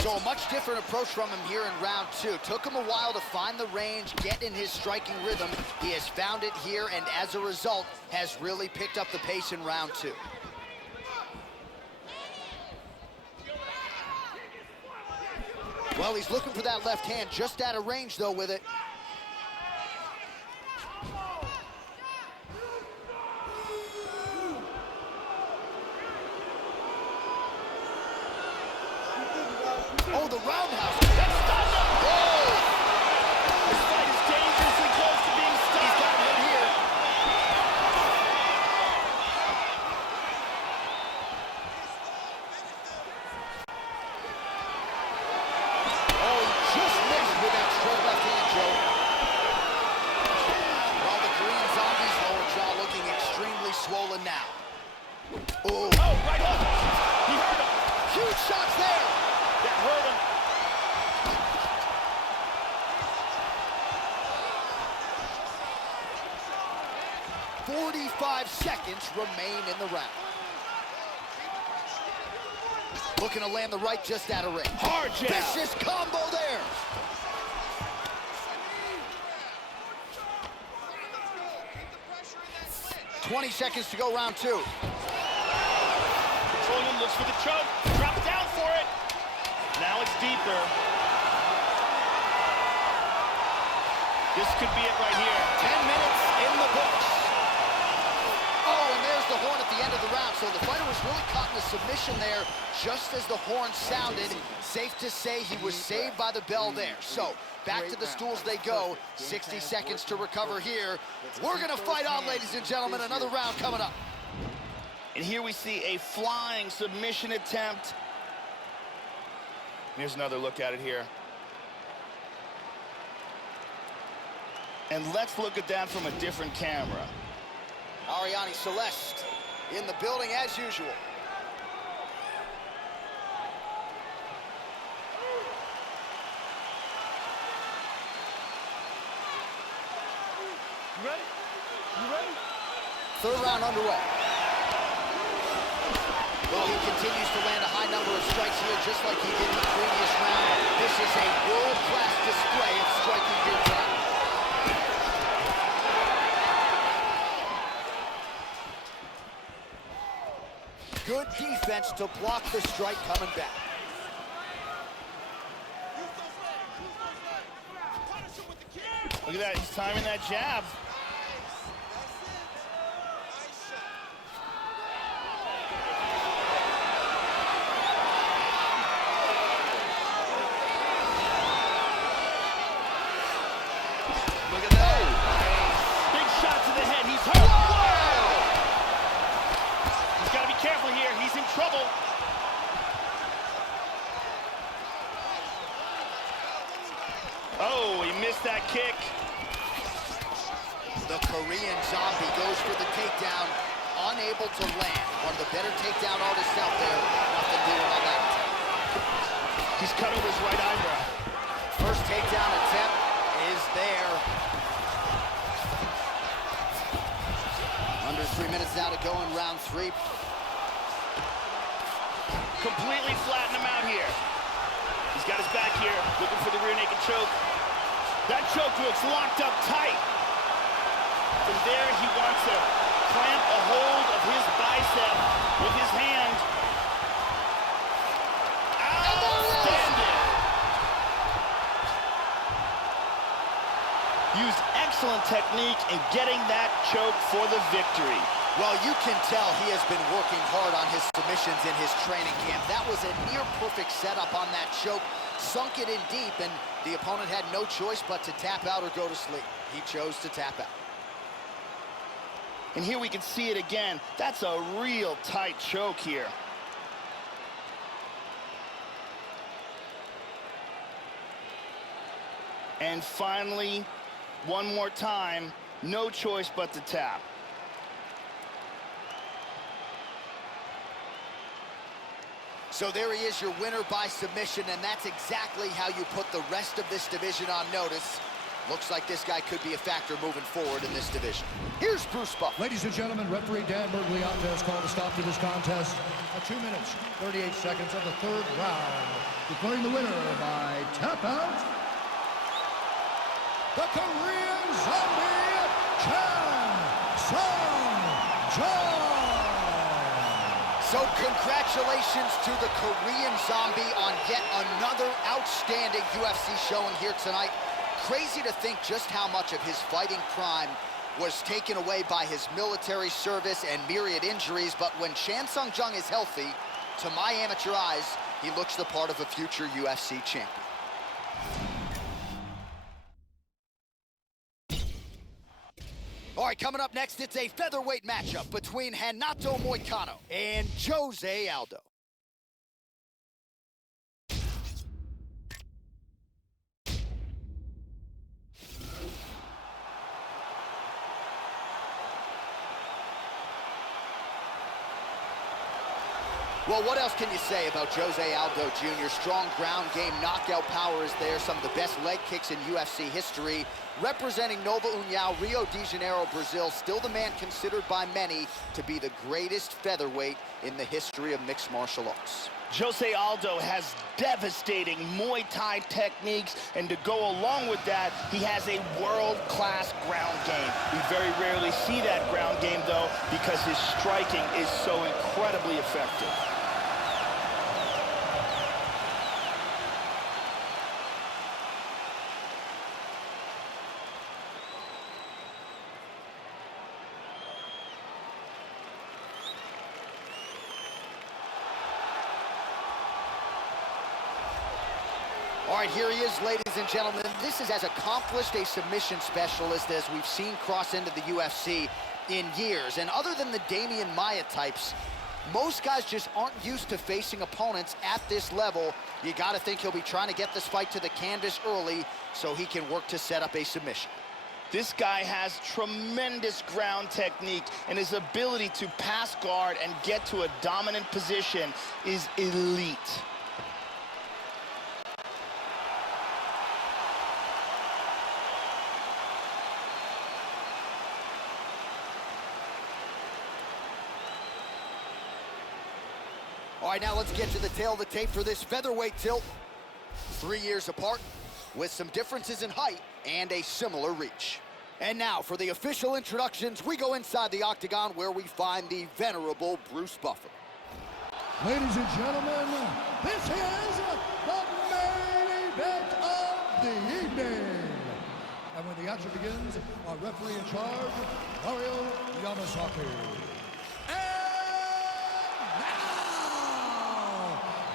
So a much different approach from him here in round two. Took him a while to find the range, get in his striking rhythm. He has found it here, and as a result, has really picked up the pace in round two. Well, he's looking for that left hand, just out of range, though, with it. Oh, the roundhouse. That's stopped him. Oh! This fight is dangerously close to being stopped. He's got him here. Oh, he just missed with that straight left hand, Joe. Well, the Korean Zombie's lower jaw looking extremely swollen now. Oh, Right hook. He hurt him. huge shots there. That hurt him. 45 seconds remain in the round. Looking to land the right just out of range. Hard jab. Vicious combo there. "20 seconds to go, round two." Controlling him, looks for the choke. Drops down for it. Now it's deeper. This could be it right here. 10 minutes in the books. Oh, and there's the horn at the end of the round. So the fighter was really caught in a submission there just as the horn sounded. Safe to say he was saved by the bell there. So back to the stools they go. 60 seconds to recover here. We're going to fight on, ladies and gentlemen. Another round coming up. And here we see a flying submission attempt. Here's another look at it here. And let's look at that from a different camera. Ariane Celeste in the building as usual. You ready? You ready? Third round underway. Well, he continues to land a high number of strikes here, just like he did in the previous round. This is a world-class display of striking here tonight. Good defense to block the strike coming back. Look at that, he's timing that jab. Look at that. Big shot to the head, he's hurt. He's got to be careful here, he's in trouble. Oh, he missed that kick. The Korean Zombie goes for the takedown, unable to land. One of the better takedown artists out there. Nothing doing on that attempt. He's cut over his right eyebrow. First takedown attempt is there. Under 3 minutes now to go in round three. Completely flatten him out here. He's got his back here, looking for the rear naked choke. That choke looks locked up tight. From there, he wants to clamp a hold of his bicep with his hand. Outstanding. Used excellent technique in getting that choke for the victory. Well, you can tell he has been working hard on his submissions in his training camp. That was a near-perfect setup on that choke. Sunk it in deep, and the opponent had no choice but to tap out or go to sleep. He chose to tap out. And here we can see it again. That's a real tight choke here. And finally, one more time, no choice but to tap. So there he is, your winner by submission, and that's exactly how you put the rest of this division on notice. Looks like this guy could be a factor moving forward in this division. Here's Bruce Buff. Ladies and gentlemen, referee Dan Bergliotta has called a stop to this contest at 2 minutes, 38 seconds of the third round. Declaring the winner by tap out, the Korean Zombie, Chan Sung-jung. So congratulations to the Korean Zombie on yet another outstanding UFC showing here tonight. Crazy to think just how much of his fighting prime was taken away by his military service and myriad injuries, but when Chan Sung-jung is healthy, to my amateur eyes, he looks the part of a future UFC champion. All right, coming up next, it's a featherweight matchup between Renato Moicano and Jose Aldo. Well, what else can you say about Jose Aldo Jr.? Strong ground game, knockout power is there, some of the best leg kicks in UFC history. Representing Nova União, Rio de Janeiro, Brazil, still the man considered by many to be the greatest featherweight in the history of mixed martial arts. Jose Aldo has devastating Muay Thai techniques, and to go along with that, he has a world-class ground game. We very rarely see that ground game, though, because his striking is so incredibly effective. All right, here he is, ladies and gentlemen. This is as accomplished a submission specialist as we've seen cross into the UFC in years. And other than the Damian Maia types, most guys just aren't used to facing opponents at this level. You got to think he'll be trying to get this fight to the canvas early so he can work to set up a submission. This guy has tremendous ground technique, and his ability to pass guard and get to a dominant position is elite. All right, now let's get to the tail of the tape for this featherweight tilt. 3 years apart, with some differences in height and a similar reach. And now for the official introductions, we go inside the octagon where we find the venerable Bruce Buffer. Ladies and gentlemen, this is the main event of the evening. And when the action begins, our referee in charge, Mario Yamasaki.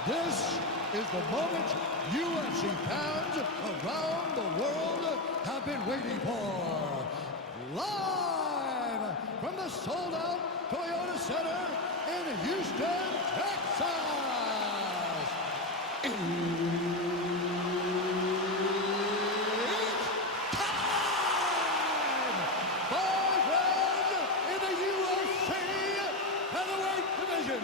This is the moment UFC fans around the world have been waiting for. Live from the sold-out Toyota Center in Houston, Texas. It's time! 5 rounds in the UFC featherweight division.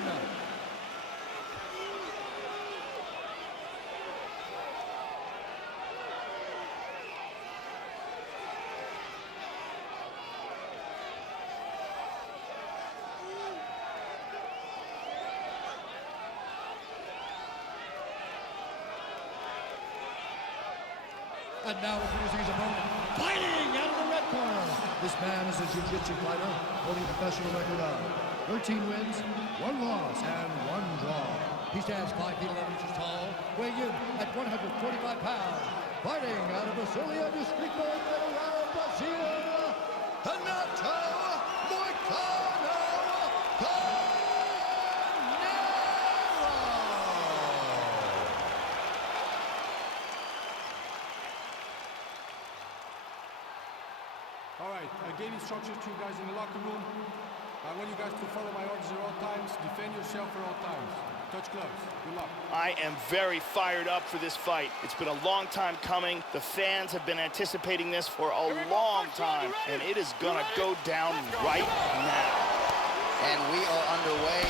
And now introducing his opponent, fighting out of the red corner. This man is a jiu-jitsu fighter holding a professional record of 13 wins, 1 loss, and 1 draw. He stands 5 feet 11 inches tall, weighing in at 145 pounds. Fighting out of Brasilia, Distrito Federal, Brazil, Renato Moicano. All right, I gave instructions to you guys in the locker room. I want you guys to follow my orders at all times. Defend yourself at all times. Touch gloves. Good luck. I am very fired up for this fight. It's been a long time coming. The fans have been anticipating this for a long time, and it is gonna go down right now. And we are underway.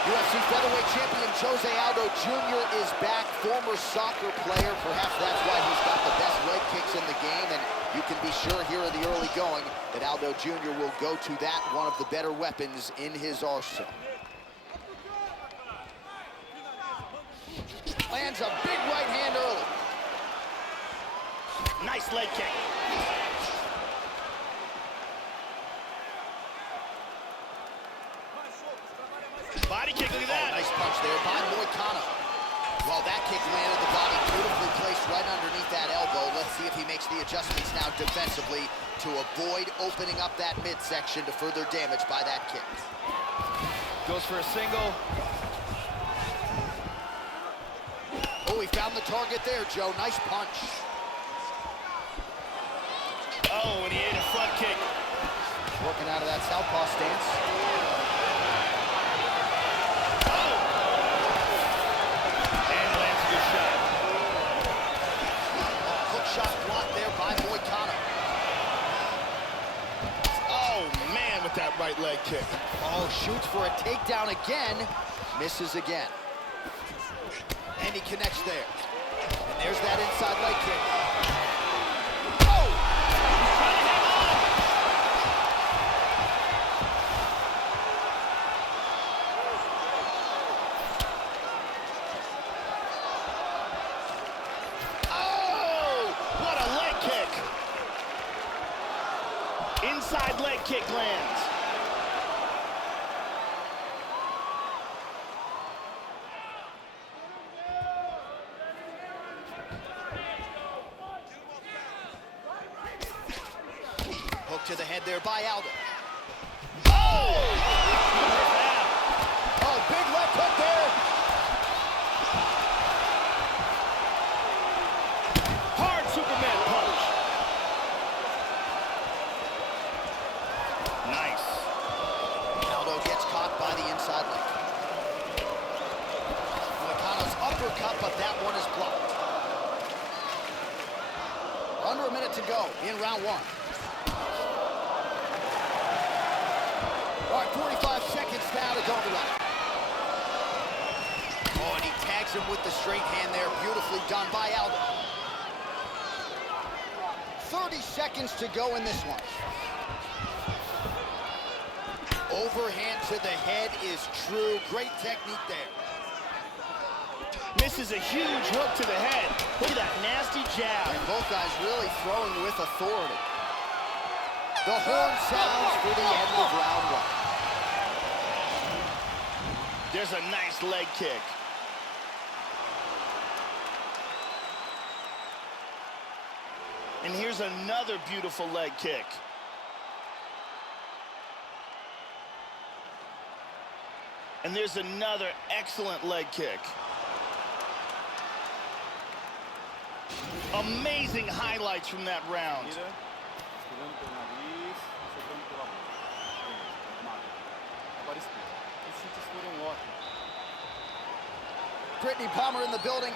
UFC featherweight champion Jose Aldo Jr. is back, former soccer player. Perhaps that's why he's got the best leg kicks in the game, and you can be sure here in the early going that Aldo Jr. will go to that, one of the better weapons in his arsenal. Lands a big right hand early. Nice leg kick. Body kick, look at that. Oh, nice punch there by Moicano. Well, that kick landed the body beautifully placed right underneath that elbow. Let's see if he makes the adjustments now defensively to avoid opening up that midsection to further damage by that kick. Goes for a single. Oh, he found the target there, Joe. Nice punch. Oh, and he ate a front kick. Working out of that southpaw stance. with that right leg kick. Oh, shoots for a takedown again. Misses again. And he connects there. And there's that inside leg kick. Oh! Oh! What a leg kick. Inside leg kick lands. Hook to the head there by Aldo. Oh! Oh, big left hook there. Hard Superman punch. Nice. Aldo gets caught by the inside leg. Moicano's uppercut, but that one is blocked. Under a minute to go in round one. All right, 45 seconds now to go to round. Oh, and he tags him with the straight hand there. Beautifully done by Aldo. 30 seconds to go in this one. Overhand to the head is true. Great technique there. Misses a huge hook to the head. Look at that nasty jab. And both guys really throwing with authority. The horn sounds for the end of round one. There's a nice leg kick. And here's another beautiful leg kick. And there's another excellent leg kick. Amazing highlights from that round. Respirando pelo nariz, soltando pela boca. Agora explica. Os chutes foram ótimos. Brittany Palmer in the building.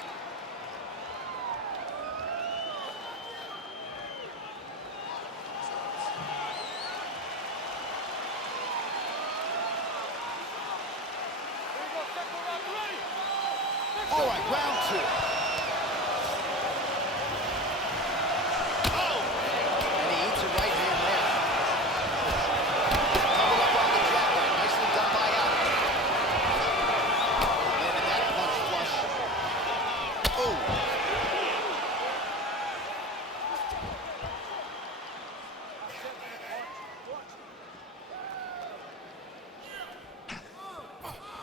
All right, round two. Oh! And he eats a right hand there. Covered up on the jab there. Nicely done by Aldo. And that punch flush. Oh!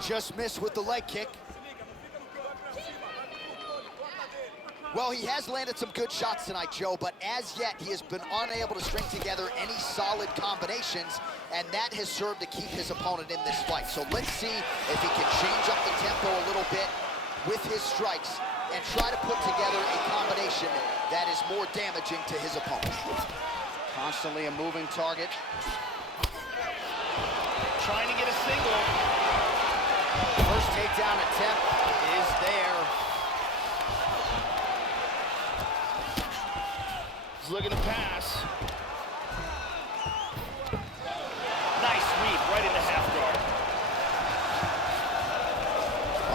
Just missed with the leg kick. Well, he has landed some good shots tonight, Joe, but as yet, he has been unable to string together any solid combinations, and that has served to keep his opponent in this fight. So let's see if he can change up the tempo a little bit with his strikes and try to put together a combination that is more damaging to his opponent. Constantly a moving target. Trying to get a single. First takedown attempt is there. He's looking to pass. Nice sweep right into half guard.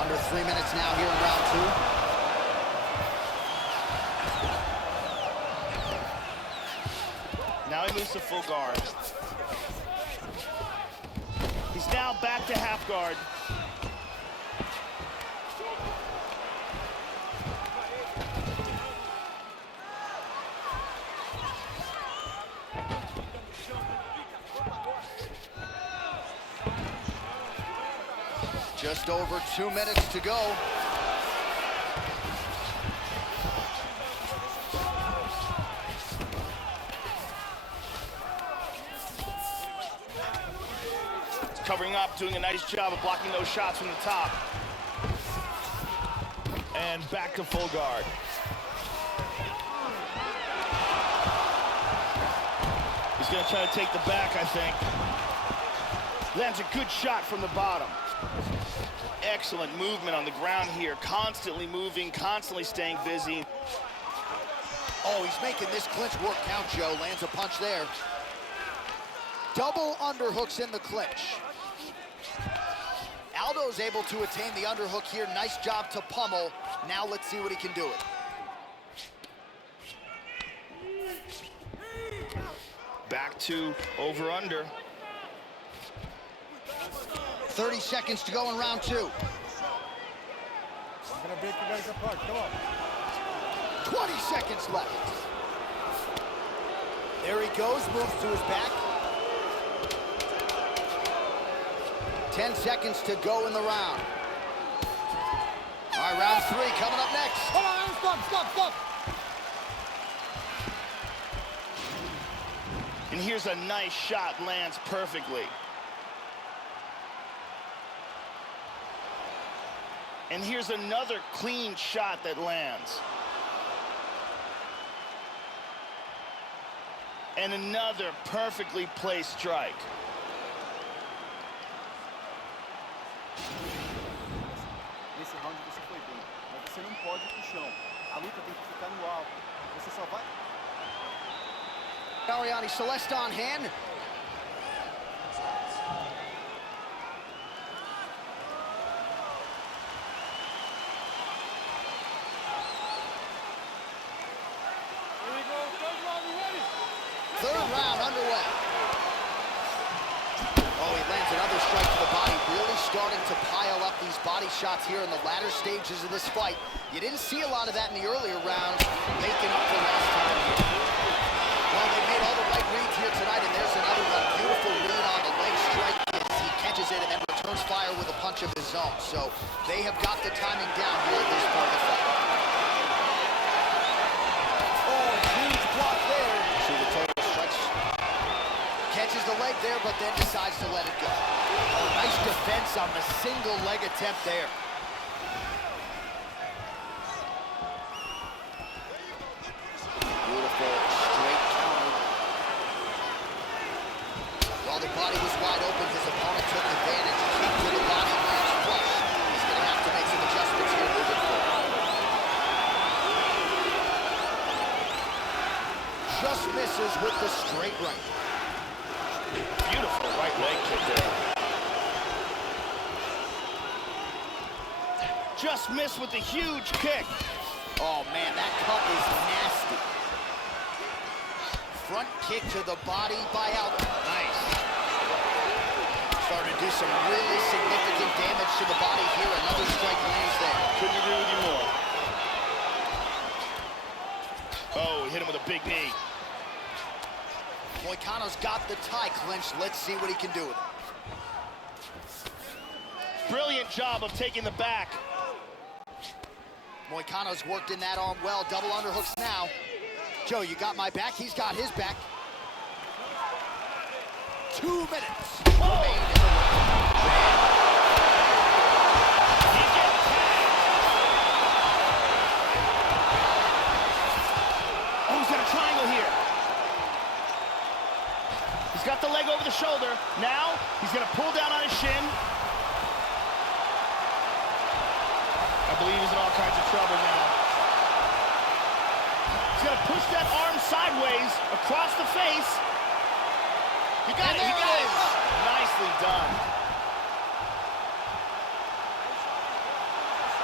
Under 3 minutes now here in round two. Now he moves to full guard. He's now back to half guard. Just over 2 minutes to go. Covering up, doing a nice job of blocking those shots from the top. And back to full guard. He's gonna try to take the back, I think. Lands a good shot from the bottom. Excellent movement on the ground here. Constantly moving, constantly staying busy. Oh, he's making this clinch work count, Joe. Lands a punch there. Double underhooks in the clinch. Aldo's able to attain the underhook here. Nice job to pummel. Now let's see what he can do it. Back to over-under. 30 seconds to go in round 2. I'm gonna break you guys apart. Come on. 20 seconds left. There he goes, moves to his back. 10 seconds to go in the round. All right, round 3 coming up next. Hold on, stop. And here's a nice shot, lands perfectly. And here's another clean shot that lands. And another perfectly placed strike. Nesse round você foi bem, mas você não pode ir pro chão. A luta tem que ficar no alto. Você só vai... Ariane Celeste on hand. Third round underway. Oh, he lands another strike to the body, really starting to pile up these body shots here in the latter stages of this fight. You didn't see a lot of that in the earlier rounds, making up for last time here. Well, they made all the right reads here tonight, and there's another one. Beautiful read on the leg strike as he catches it and then returns fire with a punch of his own. So they have got the timing down here at this point of the fight. Oh, huge block there. See the total strikes. Catches the leg there, but then decides to let it go. Oh, nice defense on the single leg attempt there. Beautiful straight counter. While the body was wide open, his opponent took advantage. Kick to the body, lands flush. He's going to have to make some adjustments here moving forward. Just misses with the straight right. Beautiful right leg kick there. Just missed with a huge kick. Oh man, that cut is nasty. Front kick to the body by Aldo. Nice. Starting to do some really significant damage to the body here. Another strike lands there. Couldn't agree with you more. Oh, he hit him with a big knee. Moicano's got the tie clinched. Let's see what he can do with it. Brilliant job of taking the back. Moicano's worked in that arm well. Double underhooks now. Joe, you got my back. He's got his back. 2 minutes remain in the round. Oh, he's got a triangle here. He's got the leg over the shoulder. Now, he's gonna pull down on his shin. I believe he's in all kinds of trouble now. He's gonna push that arm sideways across the face. He got it, he got it. Nicely done.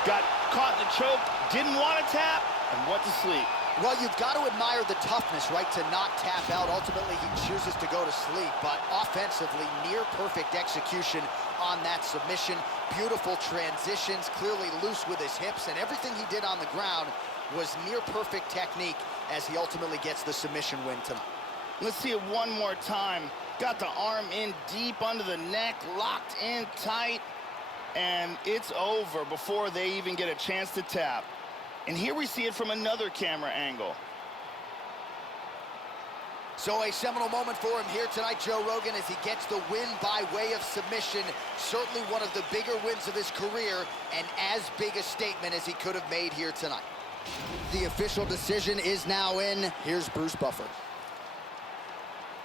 Got caught in the choke, didn't want to tap, and went to sleep. Well, you've got to admire the toughness, right, to not tap out. Ultimately, he chooses to go to sleep, but offensively, near-perfect execution on that submission. Beautiful transitions, clearly loose with his hips, and everything he did on the ground was near-perfect technique as he ultimately gets the submission win tonight. Let's see it one more time. Got the arm in deep under the neck, locked in tight, and it's over before they even get a chance to tap. And here we see it from another camera angle. So a seminal moment for him here tonight, Joe Rogan, as he gets the win by way of submission. Certainly one of the bigger wins of his career, and as big a statement as he could have made here tonight. The official decision is now in. Here's Bruce Buffer.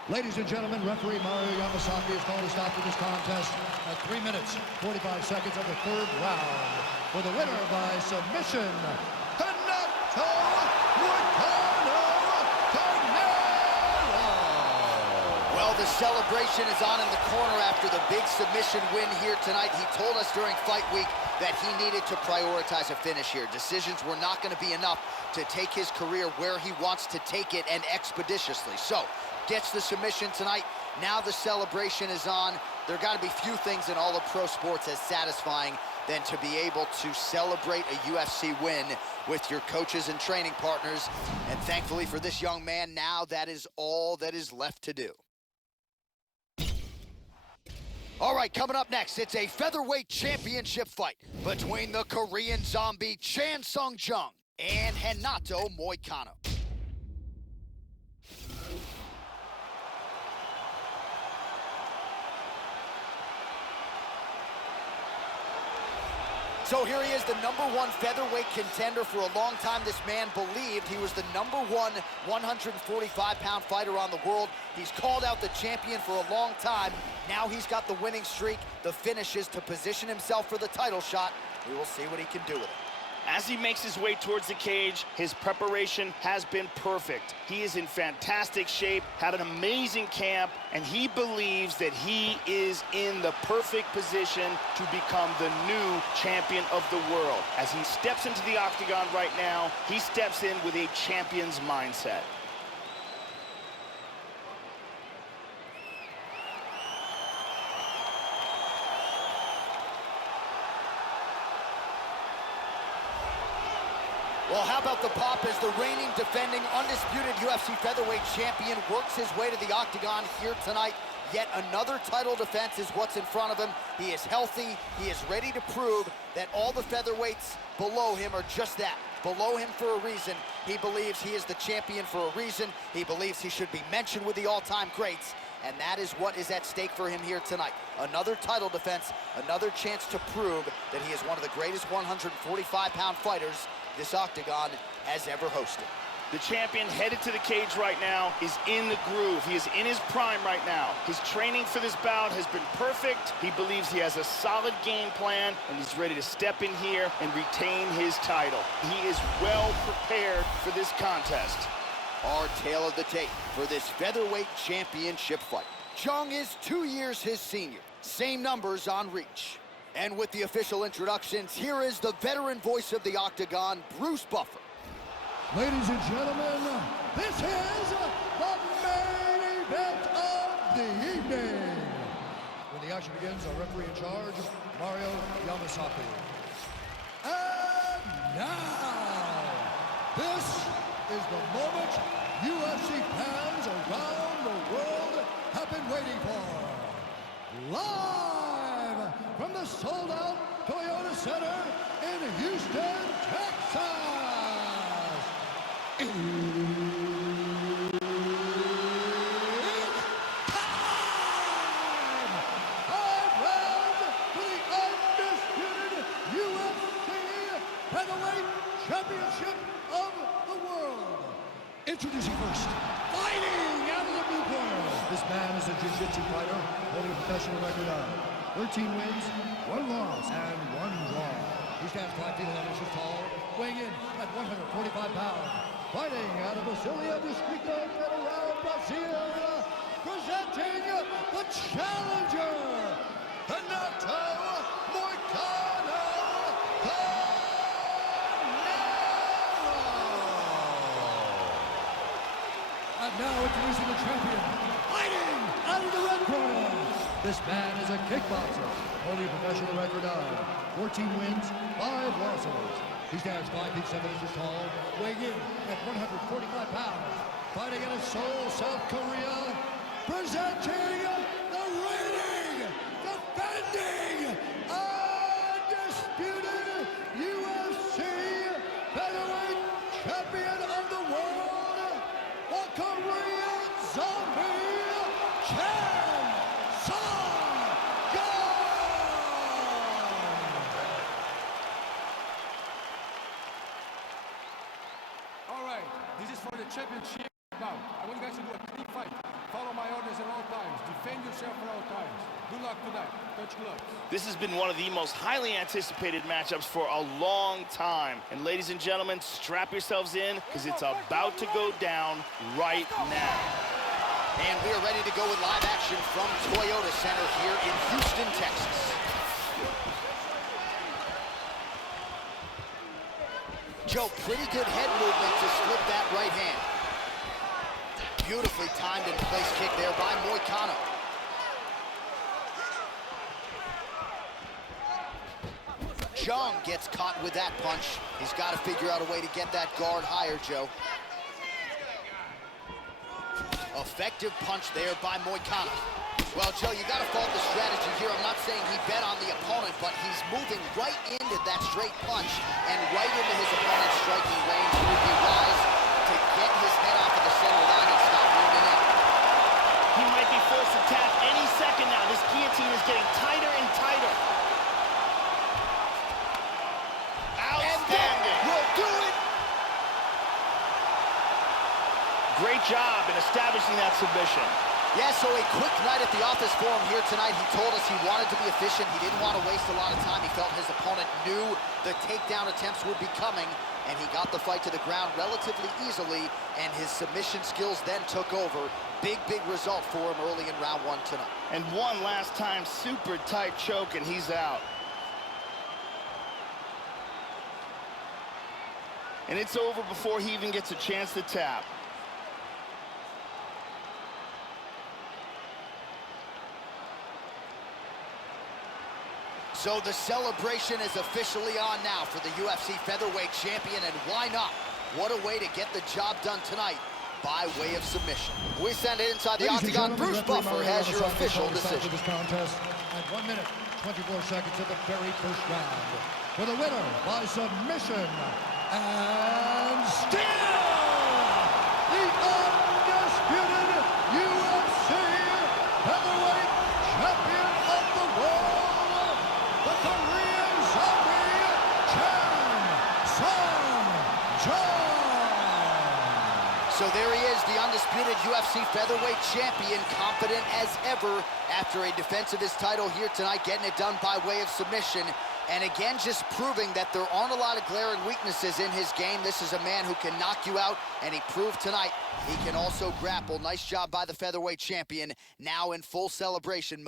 Ladies and gentlemen, referee Mario Yamasaki has called a stop to this contest at 3 minutes, 45 seconds of the third round. For the winner by submission, Well, the The celebration is on in the corner after the big submission win here tonight. He told us during fight week that he needed to prioritize a finish here. Decisions were not going to be enough to take his career where he wants to take it, and expeditiously. So, gets the submission tonight. Now the celebration is on. There got to be few things in all of pro sports as satisfying than to be able to celebrate a UFC win with your coaches and training partners. And thankfully for this young man, now that is all that is left to do. All right, coming up next, it's a featherweight championship fight between the Korean zombie Chan Sung Jung and Renato Moicano. So here he is, the #1 featherweight contender. For a long time, this man believed he was the #1 145-pound fighter on the world. He's called out the champion for a long time. Now he's got the winning streak, the finishes to position himself for the title shot. We will see what he can do with it. As he makes his way towards the cage, his preparation has been perfect. He is in fantastic shape, had an amazing camp, and he believes that he is in the perfect position to become the new champion of the world. As he steps into the octagon right now, he steps in with a champion's mindset. Well, how about the pop as the reigning, defending, undisputed UFC featherweight champion works his way to the octagon here tonight. Yet another title defense is what's in front of him. He is healthy. He is ready to prove that all the featherweights below him are just that, below him for a reason. He believes he is the champion for a reason. He believes he should be mentioned with the all-time greats. And that is what is at stake for him here tonight. Another title defense, another chance to prove that he is one of the greatest 145-pound fighters this octagon has ever hosted. The champion headed to the cage right now is in the groove. He is in his prime right now. His training for this bout has been perfect. He believes he has a solid game plan, and he's ready to step in here and retain his title. He is well prepared for this contest. Our tale of the tape for this featherweight championship fight. Jung is 2 years his senior. Same numbers on reach. And with the official introductions, here is the veteran voice of the octagon, Bruce Buffer. Ladies and gentlemen, this is the main event of the evening. When the action begins, our referee in charge, Mario Yamasaki. And now, this is the moment UFC fans around the world have been waiting for. Live from the sold-out Toyota Center in Houston, Texas. It's time! 5 rounds for the undisputed UFC Featherweight Championship of the world. Introducing first, fighting out of the blue corner. This man is a jiu-jitsu fighter holding a professional record of 13 wins, 1 loss, and 1 draw. He stands 5 feet 11 inches tall, weighing in at 145 pounds. Fighting out of Brasilia Distrito Federal, Brazil, presenting the challenger, Renato Moicano. And now introducing the champion, fighting out of the red corner. This man is a kickboxer, holding a professional record of 14 wins, 5 losses. He stands 5 feet 7 inches tall, weighing in at 145 pounds. Fighting out of Seoul, South Korea, presenting the reigning, defending, undisputed UFC featherweight champion of the world, the Korean zombie, Chan Sung Jung. All right, this is for the championship bout. I want you guys to do a clean fight. Follow my orders at all times. Defend yourself at all times. Good luck tonight. Touch gloves. This has been one of the most highly anticipated matchups for a long time. And ladies and gentlemen, strap yourselves in because it's about to go down right now. And we are ready to go with live action from Toyota Center here in Houston, Texas. Joe, pretty good head movement to slip that right hand. Beautifully timed and place kick there by Moicano. Jung gets caught with that punch. He's got to figure out a way to get that guard higher, Joe. Effective punch there by Moicano. Well, Joe, you got to fault the strategy here. I'm not saying he bet on the opponent, but he's moving right into that straight punch and right into his opponent's striking range. It would be wise to get his head off of the center line and stop moving in. He might be forced to tap any second now. This guillotine is getting tighter and tighter. Outstanding. Will do it. Great job in establishing that submission. Yeah, so a quick night at the office for him here tonight. He told us he wanted to be efficient. He didn't want to waste a lot of time. He felt his opponent knew the takedown attempts would be coming, and he got the fight to the ground relatively easily, and his submission skills then took over. Big result for him early in round one tonight. And one last time, super tight choke, and he's out. And it's over before he even gets a chance to tap. So the celebration is officially on now for the UFC featherweight champion, and why not? What a way to get the job done tonight by way of submission. We send it inside the octagon. Bruce Buffer has your official decision. This contest at 1 minute, 24 seconds of the very first round. For the winner by submission, and still the undisputed UFC featherweight champion of the world, the Korean zombie, Chan. So there he is, the undisputed UFC featherweight champion, confident as ever after a defense of his title here tonight, getting it done by way of submission. And again, just proving that there aren't a lot of glaring weaknesses in his game. This is a man who can knock you out, and he proved tonight he can also grapple. Nice job by the featherweight champion, now in full celebration mode.